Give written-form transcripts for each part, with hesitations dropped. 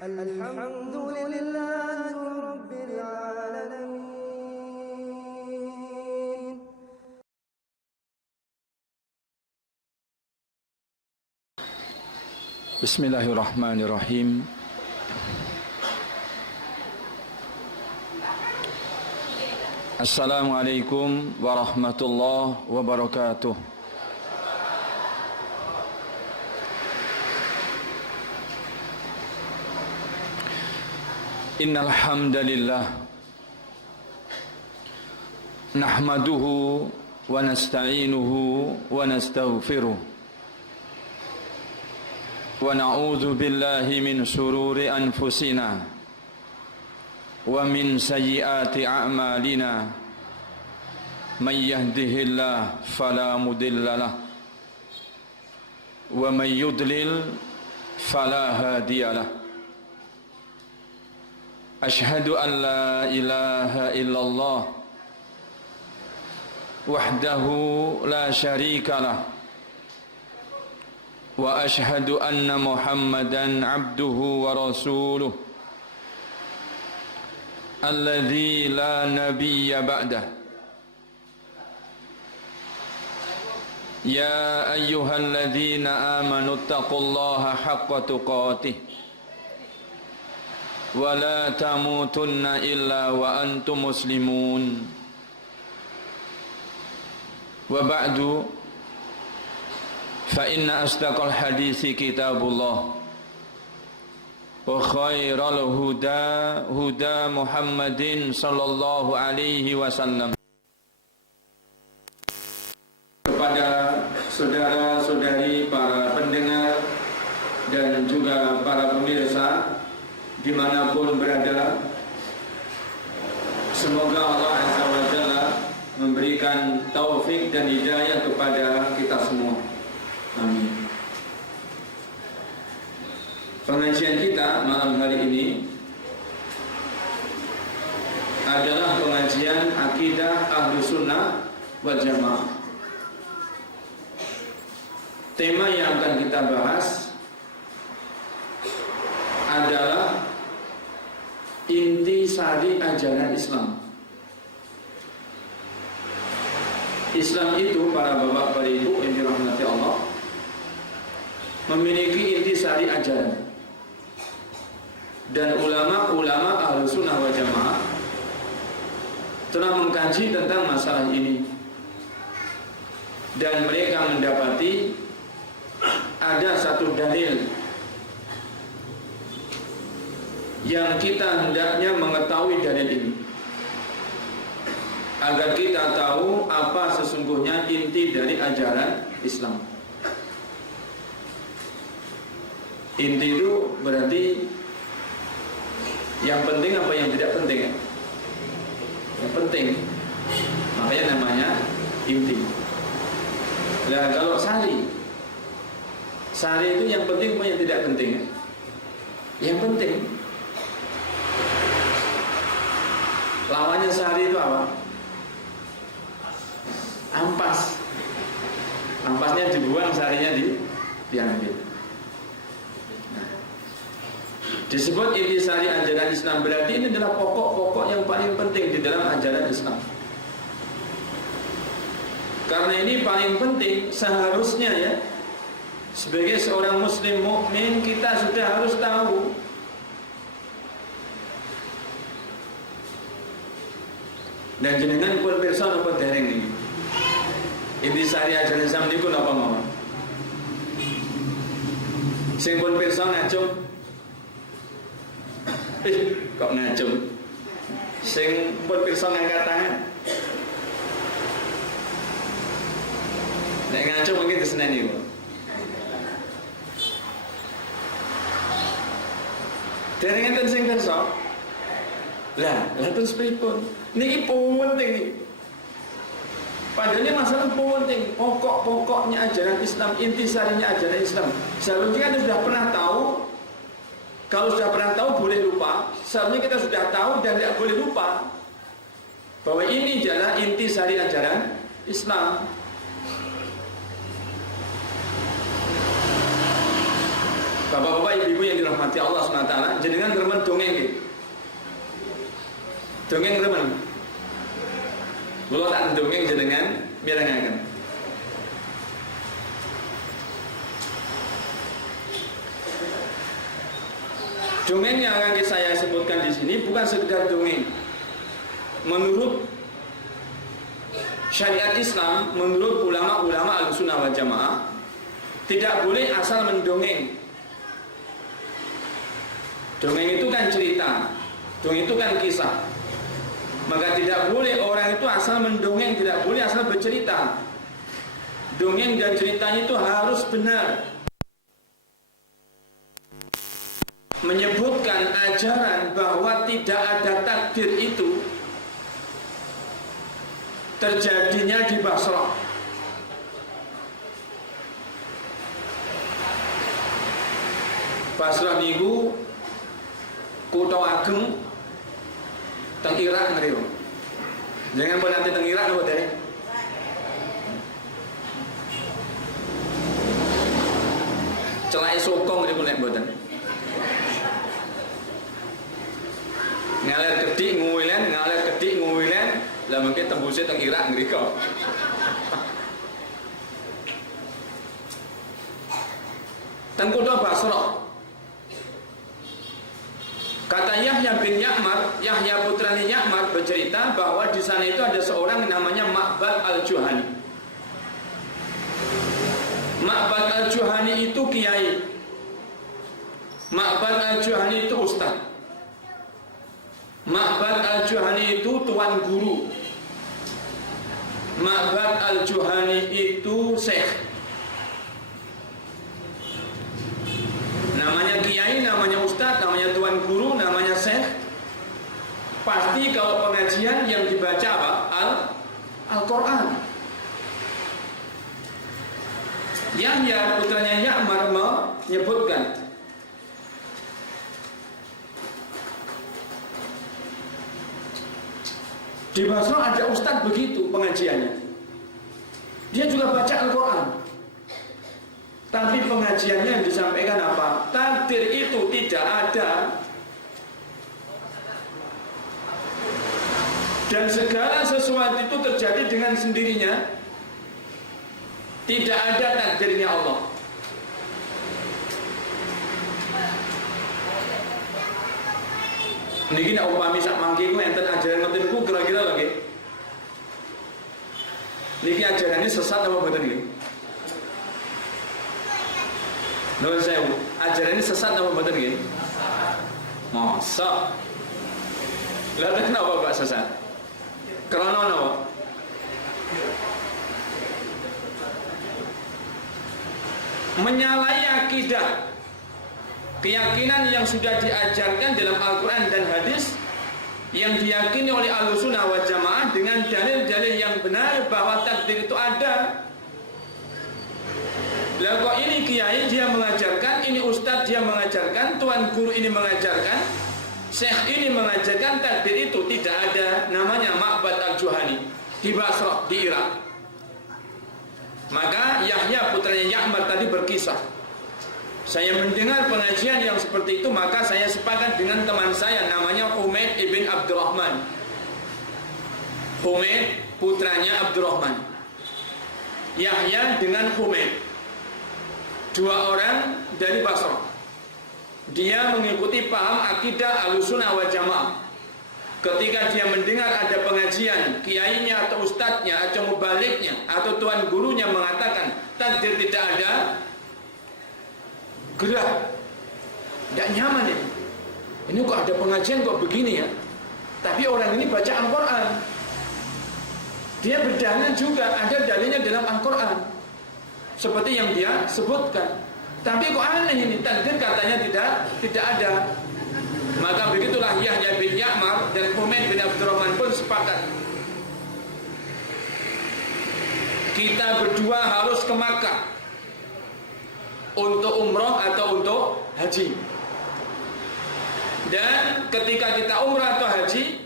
الحمد لله رب العالمين. Bismillahirrahmanirrahim. Assalamualaikum warahmatullahi wabarakatuh. Innal hamdalillah nahmaduhu wa nasta'inuhu wa nastaghfiruh wa na'udzu billahi min shururi anfusina wa min sayyiati a'malina may yahdihillahu fala mudhillalah wa may yudlil fala hadiyalah. Ashhadu an la ilaha illallah wahdahu la syarika lah wa ashhadu anna Muhammadan abduhu wa rasuluh alladzi la nabiyya ba'dah. Ya ayyuhalladzina amanu taqullaha haqqa tuqatih wa la tamutunna illa wa antum muslimun. Wa ba'du, fa inna asdaqal hadisi kitabullah wa khairal huda huda Muhammadin sallallahu alaihi wasallam. Kepada saudara-saudari para pendengar dan juga para pemirsa dimanapun berada, semoga Allah Azza wa Jalla memberikan taufik dan hidayah kepada kita semua. Amin. Pengajian kita malam hari ini adalah pengajian akidah Ahlus Sunnah wal Jamaah. Tema yang akan kita bahas adalah inti sari ajaran Islam. Islam itu, para bapak, para ibu yang dirahmati Allah, memiliki inti sari ajaran. Dan ulama-ulama Ahlus Sunnah wal Jamaah telah mengkaji tentang masalah ini. Dan mereka mendapati ada satu dalil yang kita hendaknya mengetahui dalil ini agar kita tahu apa sesungguhnya inti dari ajaran Islam. Inti itu berarti yang penting apa yang tidak penting? Yang penting, makanya namanya inti. Nah, kalau sari itu yang penting apa yang tidak penting? Yang penting. Lawannya sari itu apa? Ampas. Ampasnya dibuang, sarinya diambil. Nah, disebut inti sari ajaran Islam, berarti ini adalah pokok-pokok yang paling penting di dalam ajaran Islam. Karena ini paling penting, seharusnya ya, sebagai seorang muslim mukmin kita sudah harus tahu. Dan jenengan pun pirsa apa dereng ini? Inti sari ajaran Islam niku napa mawon? Sing pun pirsa ngacung. Kok ngacung? Sing pun pirsa ngangkat tangan. Nek ngacung mungkin kesenen niku. Dereng enten sing pirsa. Lah terus pripun? Niki penting nih. Padahal ini masalah penting, pokok-pokoknya ajaran Islam, inti sarinya ajaran Islam. Seharusnya kita sudah pernah tahu. Kalau sudah pernah tahu boleh lupa. Seharusnya kita sudah tahu dan tidak boleh lupa bahwa ini adalah inti sari ajaran Islam. Bapak-bapak, ibu-ibu yang dirahmati Allah SWT, jenengan remen dongeng nggih. Dongeng remen. Kula tak dongeng jenengan mirengaken. Dongeng yang akan saya sebutkan di sini bukan sekedar dongeng. Menurut syariat Islam, menurut ulama-ulama Ahlussunnah wal Jamaah, tidak boleh asal mendongeng. Dongeng itu kan cerita, dongeng itu kan kisah. Maka tidak boleh orang itu asal mendongeng, tidak boleh asal bercerita. Dongeng dan ceritanya itu harus benar, menyebutkan ajaran bahwa tidak ada takdir itu terjadinya di Basrah. Basrah niku kutha ageng teng Irak ngriku. Jangan pun nanti teng Irak lho deh. Celake sokong niku nek mboten. Ngalir kedik nguwilen, lah mungkin tembusnya teng Irak ngriku. Teng kutha Basrah. Kata Yahya bin Ya'mar, Yahya putranya Ya'mar bercerita bahwa di sana itu ada seorang namanya Ma'bad al-Juhani. Ma'bad al-Juhani itu kiai. Ma'bad al-Juhani itu ustaz. Ma'bad al-Juhani itu tuan guru. Ma'bad al-Juhani itu syekh. Namanya kiai, namanya ustaz, namanya tuan guru, namanya syekh. Pasti kalau pengajian yang dibaca apa? Al-Quran. Yahya putranya Ya'mar menyebutkan, di Basrah ada ustaz begitu pengajiannya. Dia juga baca Al-Quran. Tapi pengajiannya yang disampaikan apa? Takdir itu tidak ada. Dan segala sesuatu itu terjadi dengan sendirinya. Tidak ada takdirnya Allah. Niki nek upami sak mangke ku enten ajaran ngoten niku kira-kira lho nggih. Niki ajarannya sesat apa mboten nggih? Nuwun sewu, ajarannya sesat apa mboten nggih? Masa? Lah kenapa Pak sesat? Karena napa? Menyalahi akidah, keyakinan yang sudah diajarkan dalam Al-Quran dan hadis, yang diyakini oleh Ahlussunnah wal Jamaah dengan dalil-dalil yang benar bahwa takdir itu ada. Lah kok ini kiai dia mengajarkan, ini ustadz dia mengajarkan, tuan guru ini mengajarkan, syekh ini mengajarkan takdir itu tidak ada. Namanya Ma'bad al-Juhani di Basrah, di Irak. Maka Yahya putranya Ya'mar tadi berkisah, saya mendengar pengajian yang seperti itu, maka saya sepakat dengan teman saya namanya Humaid ibn Abdurrahman. Humaid putranya Abdurrahman. Yahya dengan Humaid, dua orang dari Basrah. Dia mengikuti paham akidah Ahlussunnah wal Jamaah. Ketika dia mendengar ada pengajian, kiainya atau ustadznya atau mubaliknya atau tuan gurunya mengatakan takdir tidak ada, gerah, tidak nyaman ini. Ini kok ada pengajian kok begini ya? Tapi orang ini baca Al-Quran, dia berdalil juga, ada dalilnya dalam Al-Quran seperti yang dia sebutkan. Tapi kok aneh ini, takdir katanya tidak ada. Maka begitulah Yahya bin Ya'mar dan Humaid bin Abdurrahman pun sepakat, kita berdua harus ke Makkah untuk umroh atau untuk haji. Dan ketika kita umroh atau haji,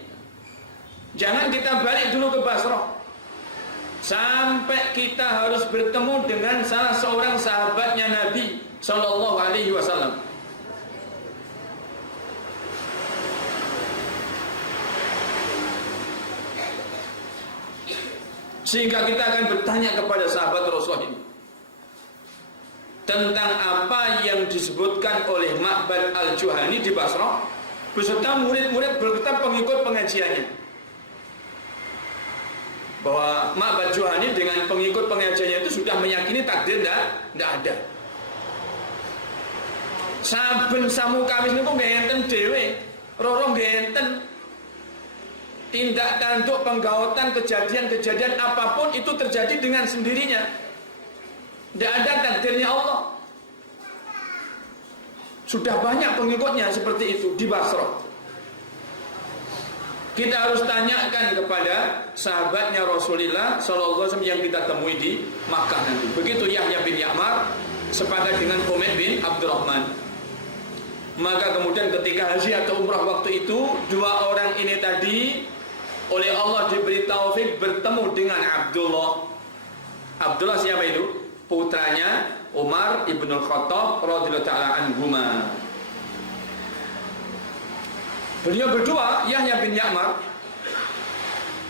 jangan kita balik dulu ke Basrah sampai kita harus bertemu dengan salah seorang sahabatnya Nabi sallallahu alaihi wasallam. Sehingga kita akan bertanya kepada sahabat Rasul ini tentang apa yang disebutkan oleh Ma'bad al-Juhani di Basrah beserta murid-murid beserta pengikut pengajiannya, bahwa Ma'bad Juhani dengan pengikut pengajiannya itu sudah meyakini takdir tidak ada. Saben samu kamis niku ngenten dhewe, rorong ngenten. Tindak tanduk penggautan kejadian-kejadian apapun itu terjadi dengan sendirinya. Tidak ada takdirnya Allah. Sudah banyak pengikutnya seperti itu di Basrah. Kita harus tanyakan kepada sahabatnya Rasulullah SAW yang kita temui di Makkah nanti. Begitu Yahya bin Ya'mar sepakat dengan Humaid bin Abdurrahman. Maka kemudian ketika haji atau umrah waktu itu, dua orang ini tadi oleh Allah diberi taufik bertemu dengan Abdullah. Abdullah siapa itu? Putranya Umar ibnul Khattab radhiyallahu ta'ala anhuma. Beliau berdua, Yahya bin Ya'mar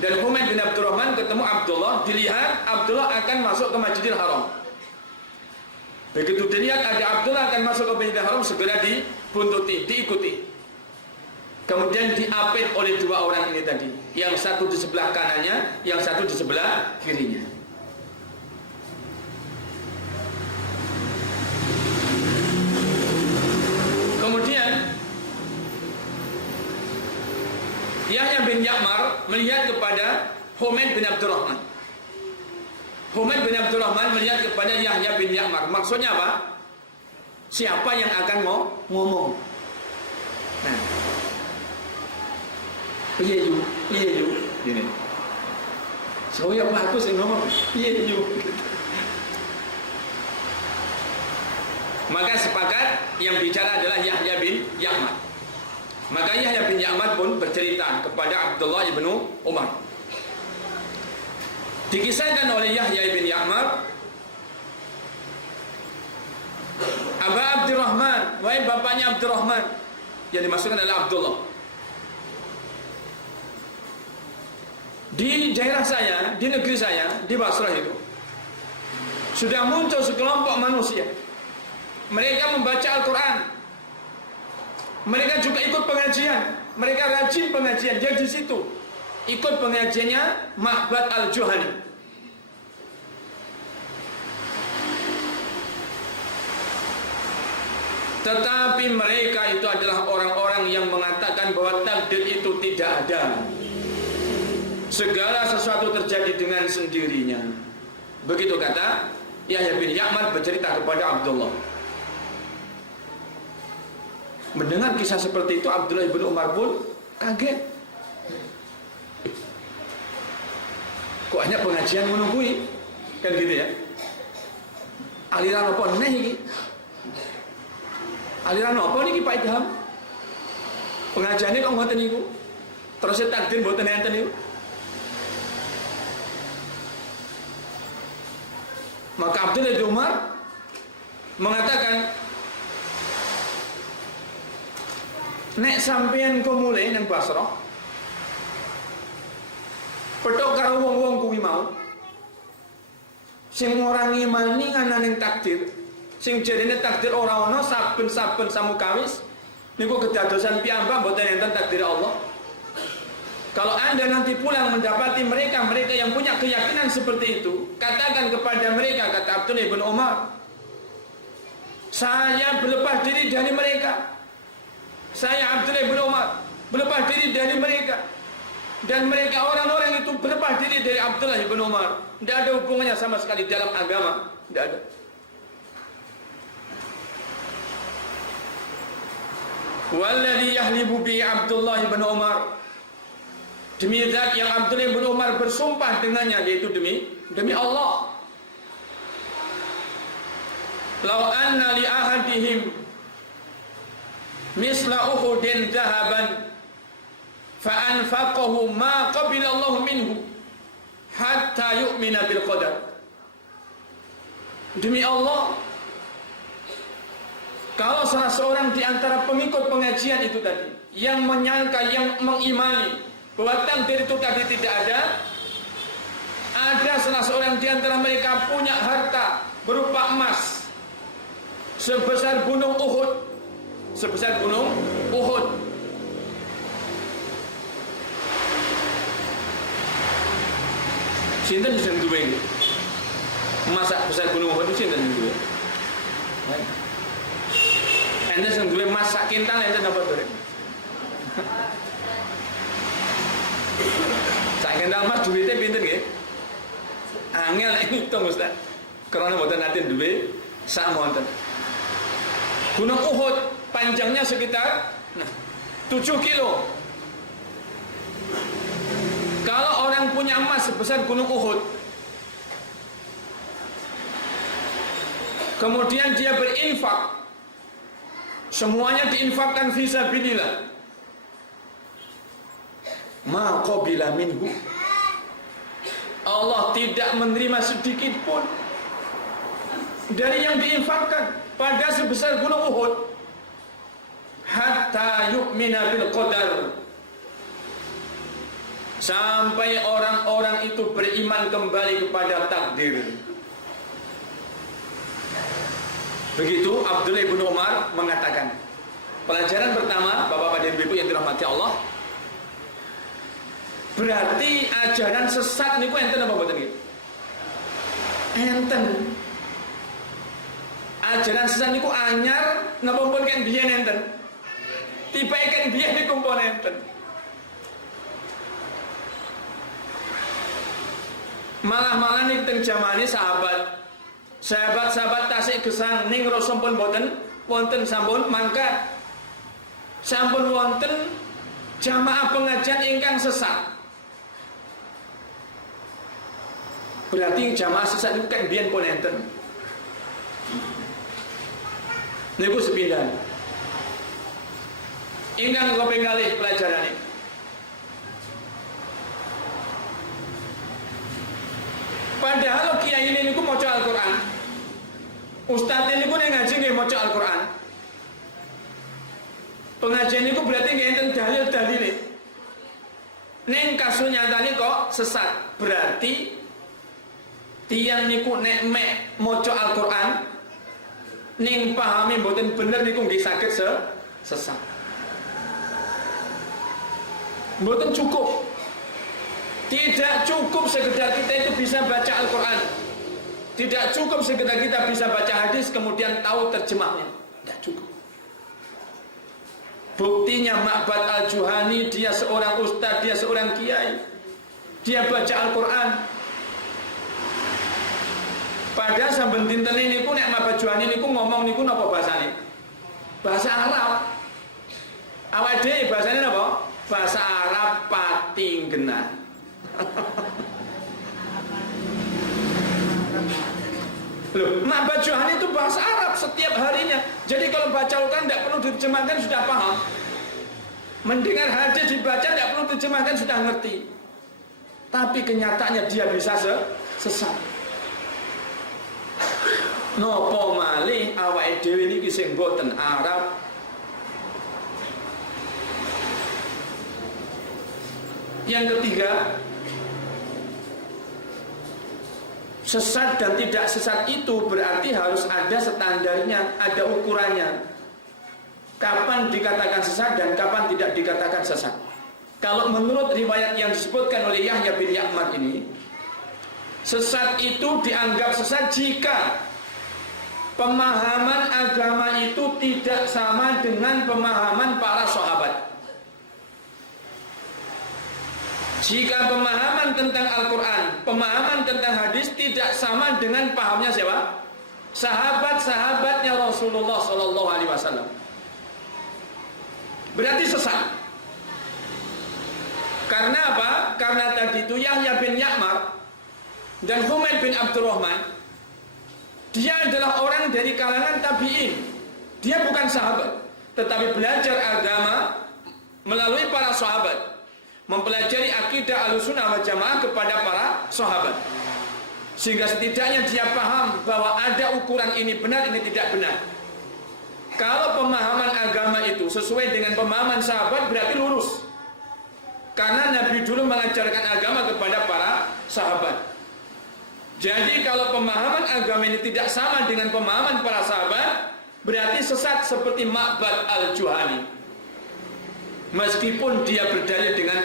dan Humaid bin Abdurrahman, ketemu Abdullah. Dilihat Abdullah akan masuk ke Masjidil Haram. Begitu dilihat ada Abdullah akan masuk ke Masjidil Haram, segera dibuntuti, diikuti. Kemudian diapit oleh dua orang ini tadi, yang satu di sebelah kanannya, yang satu di sebelah kirinya. Kemudian Yahya bin Ya'mar melihat kepada Humaid bin Abdurrahman. Humaid bin Abdurrahman melihat kepada Yahya bin Ya'mar. Maksudnya apa? Siapa yang akan ngomong? Nah, piye yu, gini. Saya bagus yang ngomong, piye yu. Maka sepakat yang bicara adalah Yahya bin Ya'mar. Maka Yahya bin Ya'mar pun bercerita kepada Abdullah ibnu Umar. Dikisahkan oleh Yahya bin Ya'mar, Aba Abdurrahman, wahai bapaknya Abdurrahman, yang dimaksudkan adalah Abdullah. Di daerah saya, di negeri saya, di Basrah itu sudah muncul sekelompok manusia. Mereka membaca Al-Quran, mereka juga ikut pengajian, mereka rajin pengajian. Jadi di situ ikut pengajiannya Ma'bad al-Juhani. Tetapi mereka itu adalah orang-orang yang mengatakan bahwa takdir itu tidak ada. Segala sesuatu terjadi dengan sendirinya. Begitu kata Yahya bin Ya'mar bercerita kepada Abdullah. Mendengar kisah seperti itu, Abdullah bin Umar pun kaget. Kok hanya pengajian menunggui? Kan gitu ya. Aliran apa nih ini? Aliran apa ini Pak Idham? Pengajiannya kok ngoten niku? Terus takdir mboten enten niku? Maka Abdullah bin Umar mengatakan, nek sampeyan kok mulai nang Basrah, petok karo wong-wong kuwi mau, sing ora ngimani ngananing takdir, sing jarine takdir ora ana, saben-saben samu kawis niku kedadosan piyambak mboten enten takdir Allah. Kalau Anda nanti pulang mendapati mereka yang punya keyakinan seperti itu, katakan kepada mereka, kata Abdullah bin Umar, saya berlepas diri dari mereka. Saya Abdullah bin Umar berlepas diri dari mereka. Dan mereka orang-orang itu berlepas diri dari Abdullah bin Umar. Tidak ada hubungannya sama sekali dalam agama. Tidak ada. Walladhi yahlibu bi Abdullah bin Umar, demi zat yang Abdullah bin Umar bersumpah dengannya, yaitu demi Allah. Lau anna li ahadihim misla Uhudin dhahaban fa anfaqahu ma qabila Allah minhu hatta yu'mina bil qadar. Demi Allah, Kalau salah seorang di antara pengikut pengajian itu tadi yang menyangka, yang mengimani bahwa takdir itu tadi tidak ada salah seorang di antara mereka punya harta berupa emas sebesar gunung Uhud, sebesar gunung Uhud. Sinten sing duwe emas besar gunung Uhud itu sinten sing duwe? Ente sing duwe emas sak kintal ente napa to? Sak kintal emas duwite pinten nggih? Angel nek ngitung Ustaz. Karena mboten nate duwe sak monten. Gunung Uhud panjangnya sekitar 7 kilo. Kalau orang punya emas sebesar gunung Uhud, kemudian dia berinfak, semuanya diinfakkan fisabilillah, ma qabila minhu, Allah tidak menerima sedikit pun dari yang diinfakkan pada sebesar gunung Uhud, hatta yu'mina bil qadar, sampai orang-orang itu beriman kembali kepada takdir. Begitu Abdullah bin Umar mengatakan. Pelajaran pertama, Bapak-bapak dan Ibu yang dirahmati Allah, berarti ajaran sesat niku enten apa mboten nggih? Enten. Ajaran sesat niku anyar napa pun kan biyen enten. Tiba kan biyen niku pun enten. Malah ning teng jamane sahabat-sahabat tasik gesang ning rasa pun wonten sampun mangkat. Sampun wonten jamaah pengajian ingkang sesat. Berarti jamaah sesat itu kan biyen pun enten. Niku sepindah. Ingkang kaping kalih pelajarane. Padahal kiai ini niku maca Al-Qur'an. Ustaz niku ning ngaji nggih maca Al-Qur'an. Pengajian niku berarti nggih enten dalil-dalile. Ning kasus nyatane kok sesat. Berarti tiyang niku nek mek maca Al-Qur'an ning pahami mboten bener niku nggih saged sesat. Mboten cukup. Tidak cukup sekedar kita itu bisa baca Al-Quran. Tidak cukup sekedar kita bisa baca hadis kemudian tahu terjemahnya. Tidak cukup. Buktinya Ma'bad Al-Juhani, dia seorang ustaz, dia seorang kiai, dia baca Al-Quran. Padahal sambil dinten ini nek Ma'bad Juhani niku ngomong niku napa bahasane? Bahasa Arab. Awake dhewe bahasane napa? Bahasa Arab patinggenan. Loh, Ma'bad Juhani itu bahasa Arab setiap harinya. Jadi kalau baca Al-Quran tidak perlu diterjemahkan sudah paham. Mendengar hadis dibaca tidak perlu diterjemahkan sudah ngerti. Tapi kenyataannya dia bisa sesat. Nopo malih awake dhewe niki sing mboten Arab. Yang ketiga, sesat dan tidak sesat itu berarti harus ada standarnya, ada ukurannya. Kapan dikatakan sesat dan kapan tidak dikatakan sesat. Kalau menurut riwayat yang disebutkan oleh Yahya bin Ya'mar ini, sesat itu dianggap sesat jika pemahaman agama itu tidak sama dengan pemahaman para sahabat. Jika pemahaman tentang Al-Quran, pemahaman tentang hadis tidak sama dengan pahamnya siapa? Sahabat-sahabatnya Rasulullah Sallallahu Alaihi Wasallam. Berarti sesat. Karena apa? Karena tadi itu Yahya bin Ya'mar dan Humaid bin Abdurrahman, dia adalah orang dari kalangan tabi'in. Dia bukan sahabat, tetapi belajar agama melalui para sahabat, mempelajari akidah Ahlussunnah wal Jamaah kepada para sahabat, sehingga setidaknya dia paham bahwa ada ukuran ini benar, ini tidak benar. Kalau pemahaman agama itu sesuai dengan pemahaman sahabat berarti lurus. Karena Nabi dulu mengajarkan agama kepada para sahabat. Jadi kalau pemahaman agama ini tidak sama dengan pemahaman para sahabat, berarti sesat seperti Ma'bad al-Juhani. Meskipun dia berdalil dengan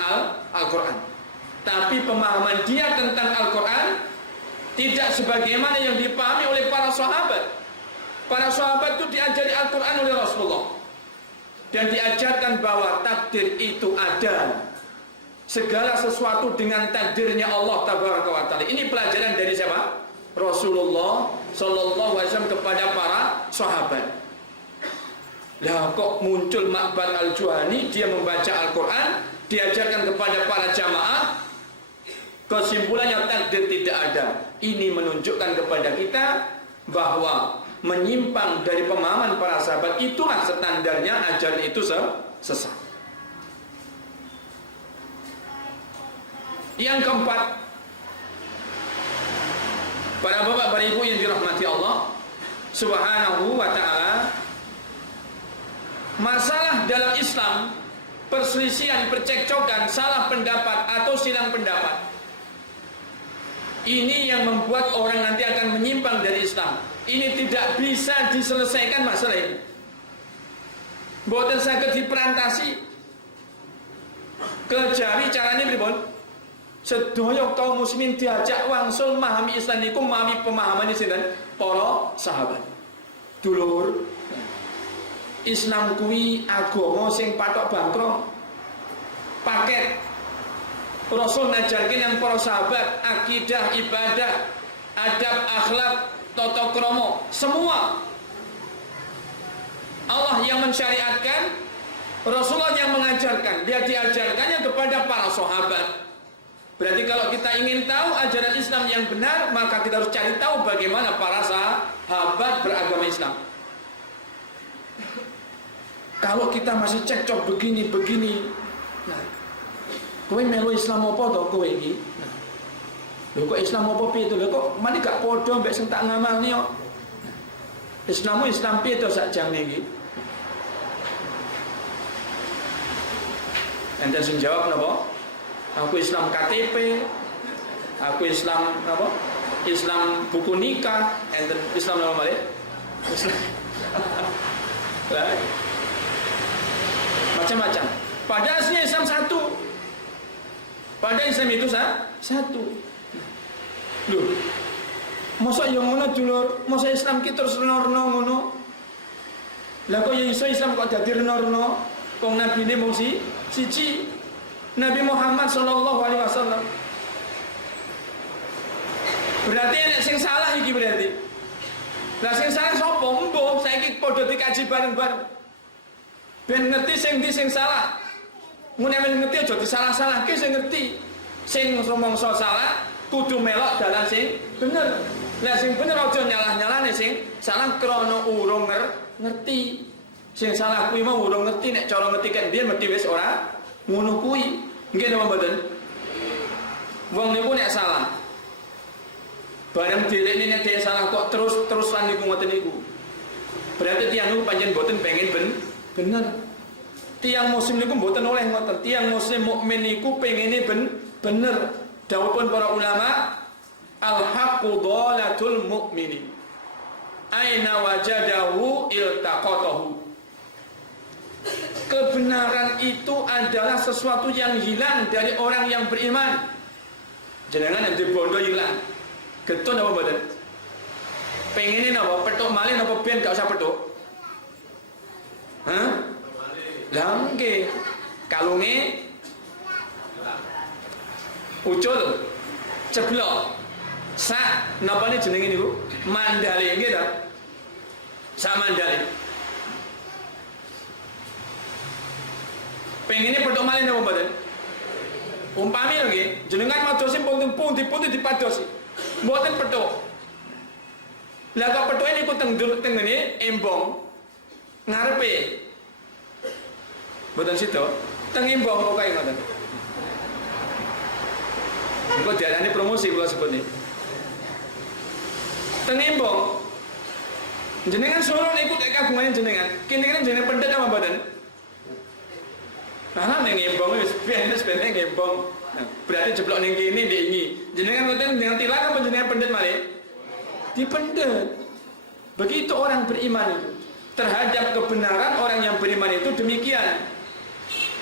Al-Quran, tapi pemahaman dia tentang Al-Quran tidak sebagaimana yang dipahami oleh para sahabat. Para sahabat itu diajari Al-Quran oleh Rasulullah, dan diajarkan bahwa takdir itu ada. Segala sesuatu dengan takdirnya Allah Tabaraka wa Ta'ala. Ini pelajaran dari siapa? Rasulullah Sallallahu Alaihi Wasallam kepada para sahabat. Lah kok muncul Ma'bad al-Juhani, dia membaca Al-Quran, diajarkan kepada para jamaah, kesimpulannya takdir tidak ada. Ini menunjukkan kepada kita bahwa menyimpang dari pemahaman para sahabat itulah standarnya ajaran itu sesat. Yang keempat, para bapak, para ibu yang dirahmati Allah Subhanahu wa ta'ala, masalah dalam Islam, perselisihan, percekcokan, salah pendapat atau silang pendapat, ini yang membuat orang nanti akan menyimpang dari Islam. Ini tidak bisa diselesaikan masalah ini. Mboten saged diperantasi. Kejawi caranya pripun? Sedaya kaum muslimin diajak wangsul memahami Islam niku memahami pemahaman sinten? Para sahabat. Dulur, Islam kuwi agama sing patok bangkrong. Paket Rasul ngajarkan yang para sahabat, akidah, ibadah, adab, akhlak, tata krama, semua Allah yang mensyariatkan, Rasulullah yang mengajarkan. Dia diajarkannya kepada para sahabat. Berarti kalau kita ingin tahu ajaran Islam yang benar, maka kita harus cari tahu bagaimana para sahabat beragama Islam. Kalau kita masih cekcok begini, nah, kowe melu Islam apa to kowe iki? Lho kok Islam apa piye to? Lho kok mari gak padha mbek sing tak ngamalne kok. Islammu Islam piye to sakjane iki? Enten sing jawab napa? Aku Islam KTP. Aku Islam napa? Islam buku nikah. Enten Islam napa malih? Islam. Lah. Macam-macam. Padahal aslinya Islam satu. Padahal Islam itu satu. Loh, masa yang ngono dulur? Masa Islam kita terus reno-reno ngono? Lah kok ya iso Islam kok dadi reno-reno? Wong Nabi ne mung siji. Nabi Muhammad sallallahu alaihi wasallam. Berarti nek sing salah iki berarti. Lah sing salah sapa? Mbok saiki padha dikaji bareng-bareng. Ben ngerti sing ndi sing salah. Mun nek ngerti aja disalah-salahke sing ngerti. Sing rumangsa salah kudu melok dalan sing bener. Lah sing bener aja nyalah-nyalane sing salah krana urung ngerti. Sing salah kuwi mau urung ngerti, nek cara ngertikan biyen mesti wis ora ngono kuwi. Nggih napa mboten? Wong niku nek salah bareng dilekne nek dhewe salah kok terus-terusan niku ngoten niku. Berarti tiyang niku pancen mboten pengen bener. Tiang muslim niku mboten oleh ngoten. Tiang muslim mukmin niku pengene bener. Dawuhipun para ulama, al-haqqu dhalatul mu'minin. Aina wajadahu iltaqatahu. Kebenaran itu adalah sesuatu yang hilang dari orang yang beriman. Jenengan yang dibondo hilang. Getun apa mboten? Pengene napa? Petuk malih napa ben gak usah petuk? Hah? Lah nggih. Kalunge ucul ceblok. Sak napane jenenge niku? Mandale nggih ta? Sak mandale. Pengene petuk malih napa mboten? Umpami lho nggih, jenengan madosi pundi-pundi dipadosi. Mboten petuk. Lah kok petuke niku tengene embong ngarepe. Mboten sida, teng embong kok kaya ngoten. Engko diarani promosi kula sebut niki. Teng embong Jenengan suruh ikut kagungan jenengan. Kini-kini jenengan pendet apa badan? Nah, neng ngembong wis ben ngembong. Berarti jeblok ning kene ndek iki. Jenengan ngoten dengan tilang apa jenengan pendet malih? Dipendet. Begitu orang beriman itu terhadap kebenaran, orang yang beriman itu demikian.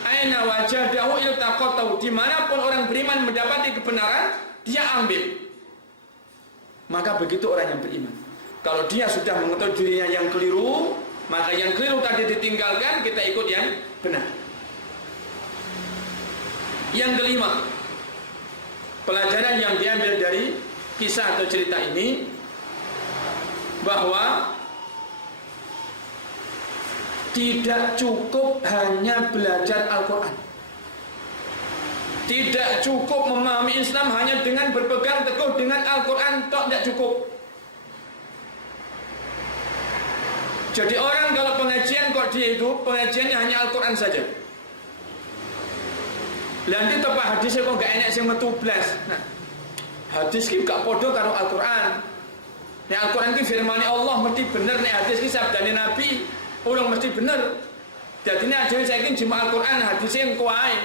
Aina wajadahu iltaqatahu, dimanapun orang beriman mendapati kebenaran, dia ambil. Maka begitu orang yang beriman. Kalau dia sudah mengetahui dirinya yang keliru, maka yang keliru tadi ditinggalkan, kita ikut yang benar. Yang kelima, pelajaran yang diambil dari kisah atau cerita ini, bahwa tidak cukup hanya belajar Al-Quran. Tidak cukup memahami Islam hanya dengan berpegang teguh dengan Al-Quran, tidak cukup. Jadi orang kalau pengajian kok dia itu pengajiannya hanya Al-Quran saja. Nanti tepat hadisnya kok gak enak sing metu blas. Nah, hadis ki gak podo karo Al-Quran. Nek Al-Quran ki firman Allah mesti bener, nek hadis ki sabdane Nabi urung mesti bener. Dadi nek dhewe saiki jemaah Al-Quran hadisnya engko ae.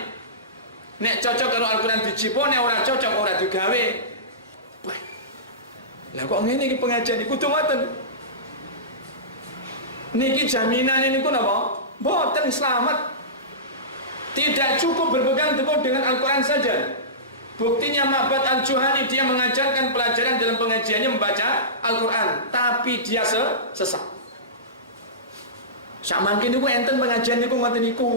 Nek cocok karo Al-Quran dijipo, nek ora cocok ora digawe. Lah kok ngene iki pengajian iki kudu ngoten. Niki jaminan ini ku napa? Mboten selamat. Tidak cukup berpegang teguh dengan Al-Quran saja. Buktinya Ma'bad Al-Juhani, dia mengajarkan pelajaran dalam pengajiannya membaca Al-Quran, tapi dia sesat. Samangke niku enten pengajian niku ngoten niku.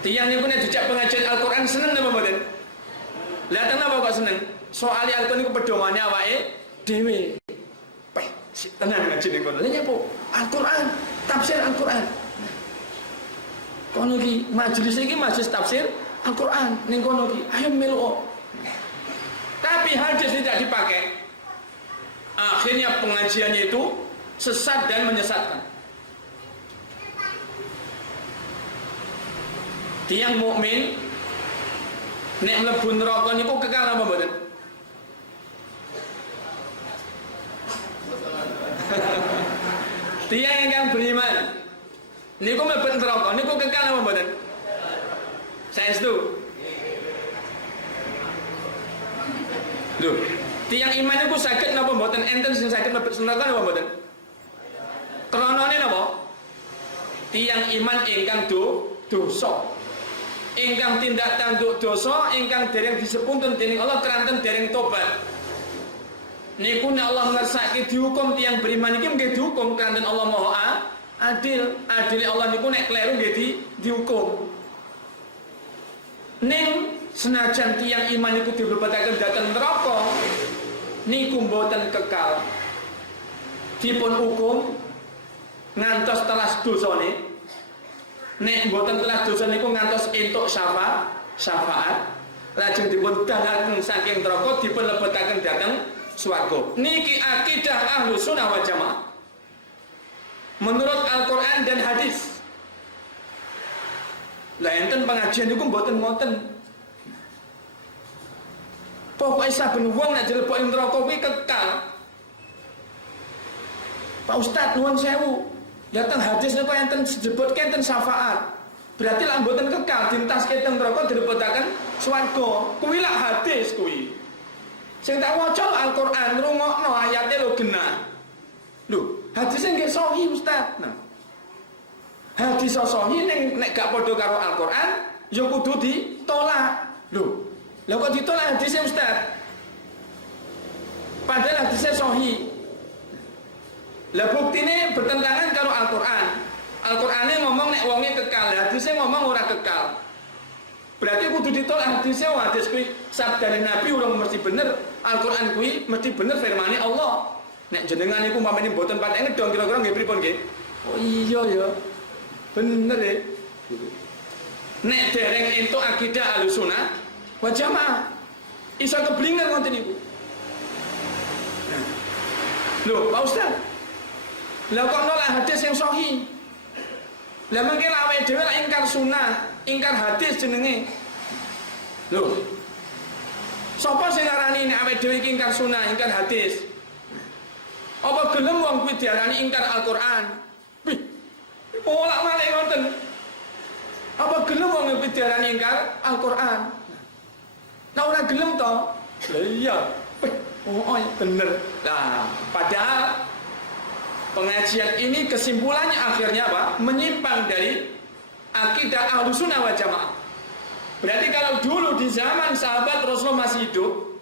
Tiyang niku nek dijak pengajian Al-Quran seneng napa mboten? Lah kenapa kok seneng? Soale Al-Quran niku pedomane awake dhewe. Tenang ngaji ning kono. Lha nyapa? Al-Quran, tafsir Al-Quran. Kono iki majelis iki majelis tafsir Al-Quran ning kono iki. Ayo melu. Tapi hadis tidak dipakai. Akhirnya pengajiannya itu sesat dan menyesatkan. Tiang mukmin nek mlebu neraka niku kekal apa mboten? Tiang ingkang beriman niku mlebu neraka niku kekal apa mboten? Saestu. Lho, tiang iman niku saged napa mboten? Enten sing saged mlebu neraka napa mboten? Kronone napa? Tiang iman ingkang dosa. Ingkang tindak tanduk dosa, ingkang dereng disepunten dening Allah keranten dereng tobat. Niku nek Allah ngersake dihukum tiang beriman iki nggih dihukum keranten Allah Maha adil. Adile Allah niku nek kleru nggih dihukum. Ning senajan tiang iman niku dilebetaken dhateng neraka, niku mboten kekal. Dipun hukum ngantos telas dosane. Nek mboten telas dosa niku ngantos entuk syafaat, lajeng dipun dalaken saking neraka dipun lebetaken dhateng swarga. Niki akidah Ahlus Sunnah wal Jamaah. Menurut Al-Qur'an dan hadis. Lah enten pengajian niku mboten ngoten. Pokoke saben wong nek dileboki neraka kuwi kekal. Pak Ustaz nuwun sewu. Ya teng hadis niku enten disebut enten syafaat. Berarti lak mboten kekal ditaske teng neraka dilebetaken swarga. Kuwi lak hadis kuwi. Sing tak waca Al-Qur'an ngrungokno ayate lho genah. Lho, hadise nggih sahih Ustaz. Nah. Hadis sahih nek gak padha karo Al-Qur'an ya kudu ditolak. Lho, lha kok ditolak hadise Ustaz? Padahal hadise sahih. Lah buktine bertentangan karo Al-Qur'an. Al-Qur'ane ngomong nek wonge kekal, hadise ngomong ora kekal. Berarti kudu ditolak hadise, hadis kuwi sabdane Nabi urung mesti bener, Al-Qur'an kuwi mesti bener firmane Allah. Nek jenengan niku umpamane mboten patek ngedong kira-kira nggih pripun nggih? Oh iya ya. Bener ya. Nek dereng entuk akidah Ahlus Sunnah wal Jamaah iso keblinger ngoten niku. Lho, Pak Ustaz. Lah kok nolak hadis yang sahih? Lah mengke awake dhewe lak ingkar sunnah, ingkar hadis jenenge. Lho. Sapa sing ngarani nek awake dhewe iki ingkar sunnah, ingkar hadis? Apa gelem wong kuwi diarani ingkar Al-Qur'an? Wih, bolak-balik ngoten. Apa gelem wong kuwi diarani ingkar Al-Qur'an? Nah ora gelem to? Lah iya. Oh, bener. Nah, padahal pengajian ini kesimpulannya akhirnya apa? Menyimpang dari akidah Ahlussunnah wal Jamaah. Berarti kalau dulu di zaman sahabat Rasulullah masih hidup,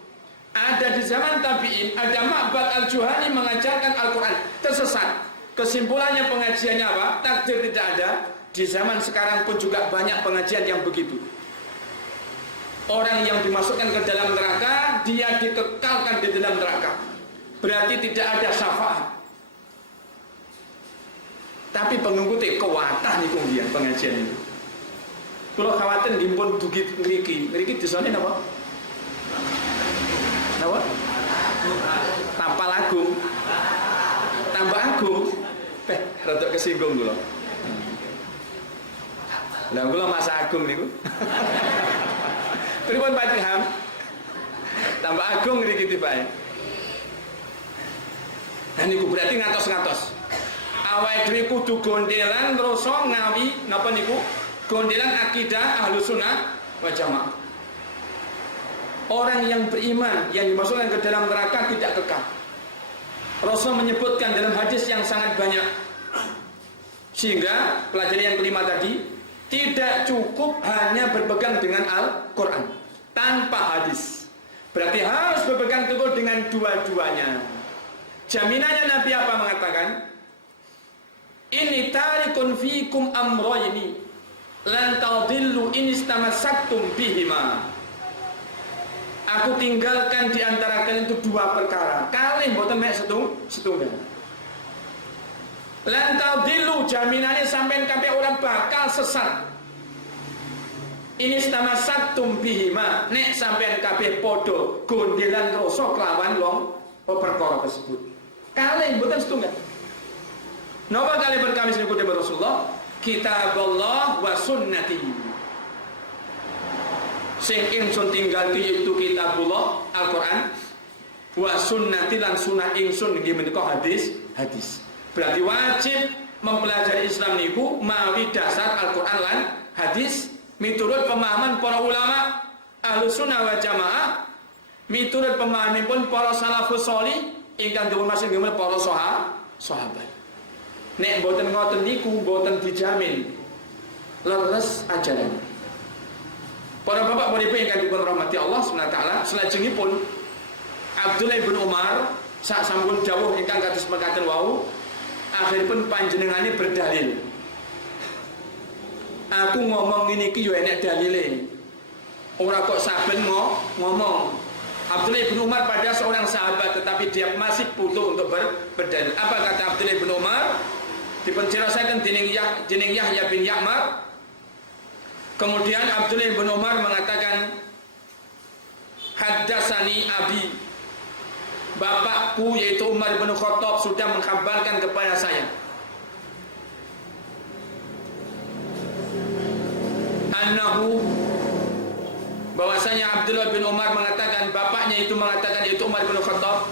ada di zaman tabi'in, ada Ma'bad al-Juhani mengajarkan Al-Quran, tersesat. Kesimpulannya pengajiannya apa? Takdir tidak ada. Di zaman sekarang pun juga banyak pengajian yang begitu. Orang yang dimasukkan ke dalam neraka, dia dikekalkan di dalam neraka. Berarti tidak ada syafaat. Tapi pengikuti kewatah nih kemudian pengajian itu. Kalau khawatir dimpun dugi ngriki disone napa? Napa? Tapal agung. Tambah agung. Rada kesinggung kula. Lah kula Mas Agung niku. Pripun Pak Ilham? Tambah agung ngriki tibake. Nah niku berarti ngatos-ngatos. Awake dhewe kudu gondelan ngrasa ngawi napa niku? Gondelan akidah Ahlussunnah wal Jamaah. Orang yang beriman yang dimasukkan ke dalam neraka tidak kekal. Rasul menyebutkan dalam hadis yang sangat banyak. Sehingga pelajaran yang kelima tadi, tidak cukup hanya berpegang dengan Al-Quran tanpa hadis. Berarti harus berpegang teguh dengan dua-duanya. Jaminannya Nabi apa mengatakan? Ini tarikun fikum amroini lan tadillu in istamassaktum bihima. Aku tinggalkan di antara kalian itu dua perkara. Kalih mboten mek setunggal. Lan tadillu jaminannya sampean kabeh orang bakal sesat. Ini istamassaktum bihima. Nek sampean kabeh padha gondelan rasa kelawan wong perkara tersebut. Kalih mboten setunggal. Napa kali berkamis niku dewe Rasulullah? Kitab Allah wa sunnati. Sing ingsun tinggal yaitu kitabullah Al-Quran wa sunnati lan sunah ingsun nggih menika hadis. Berarti wajib mempelajari Islam niku mawi dasar Al-Quran lan hadis miturut pemahaman para ulama Ahlussunnah wal Jamaah, miturut pemahamanipun para salafus shalih ingkang dipun masing-masing para sahabat. Nek boten ngoten niku boten dijamin leres ajaran. Para bapak ibu ingkang dipun rahmati Allah Subhanahu wa taala, salajengipun Abdullah bin Umar sak sampun dawuh ingkang kados mekaten wau, akhiripun panjenengane berdalil. Aku ngomong ngene iki yo enek dalile. Ora kok saben ngomong. Abdullah bin Umar pada seorang sahabat tetapi dia masih butuh untuk berdalil. Apa kata Abdullah bin Umar? Dipenjelasan dening Yahya bin Ya'mar. Kemudian Abdullah bin Umar mengatakan, haddatsani abi, bapakku yaitu Umar bin Khattab sudah mengkhabarkan kepada saya, annahu, bahwasanya Abdullah bin Umar mengatakan, bapaknya itu mengatakan yaitu Umar bin Khattab,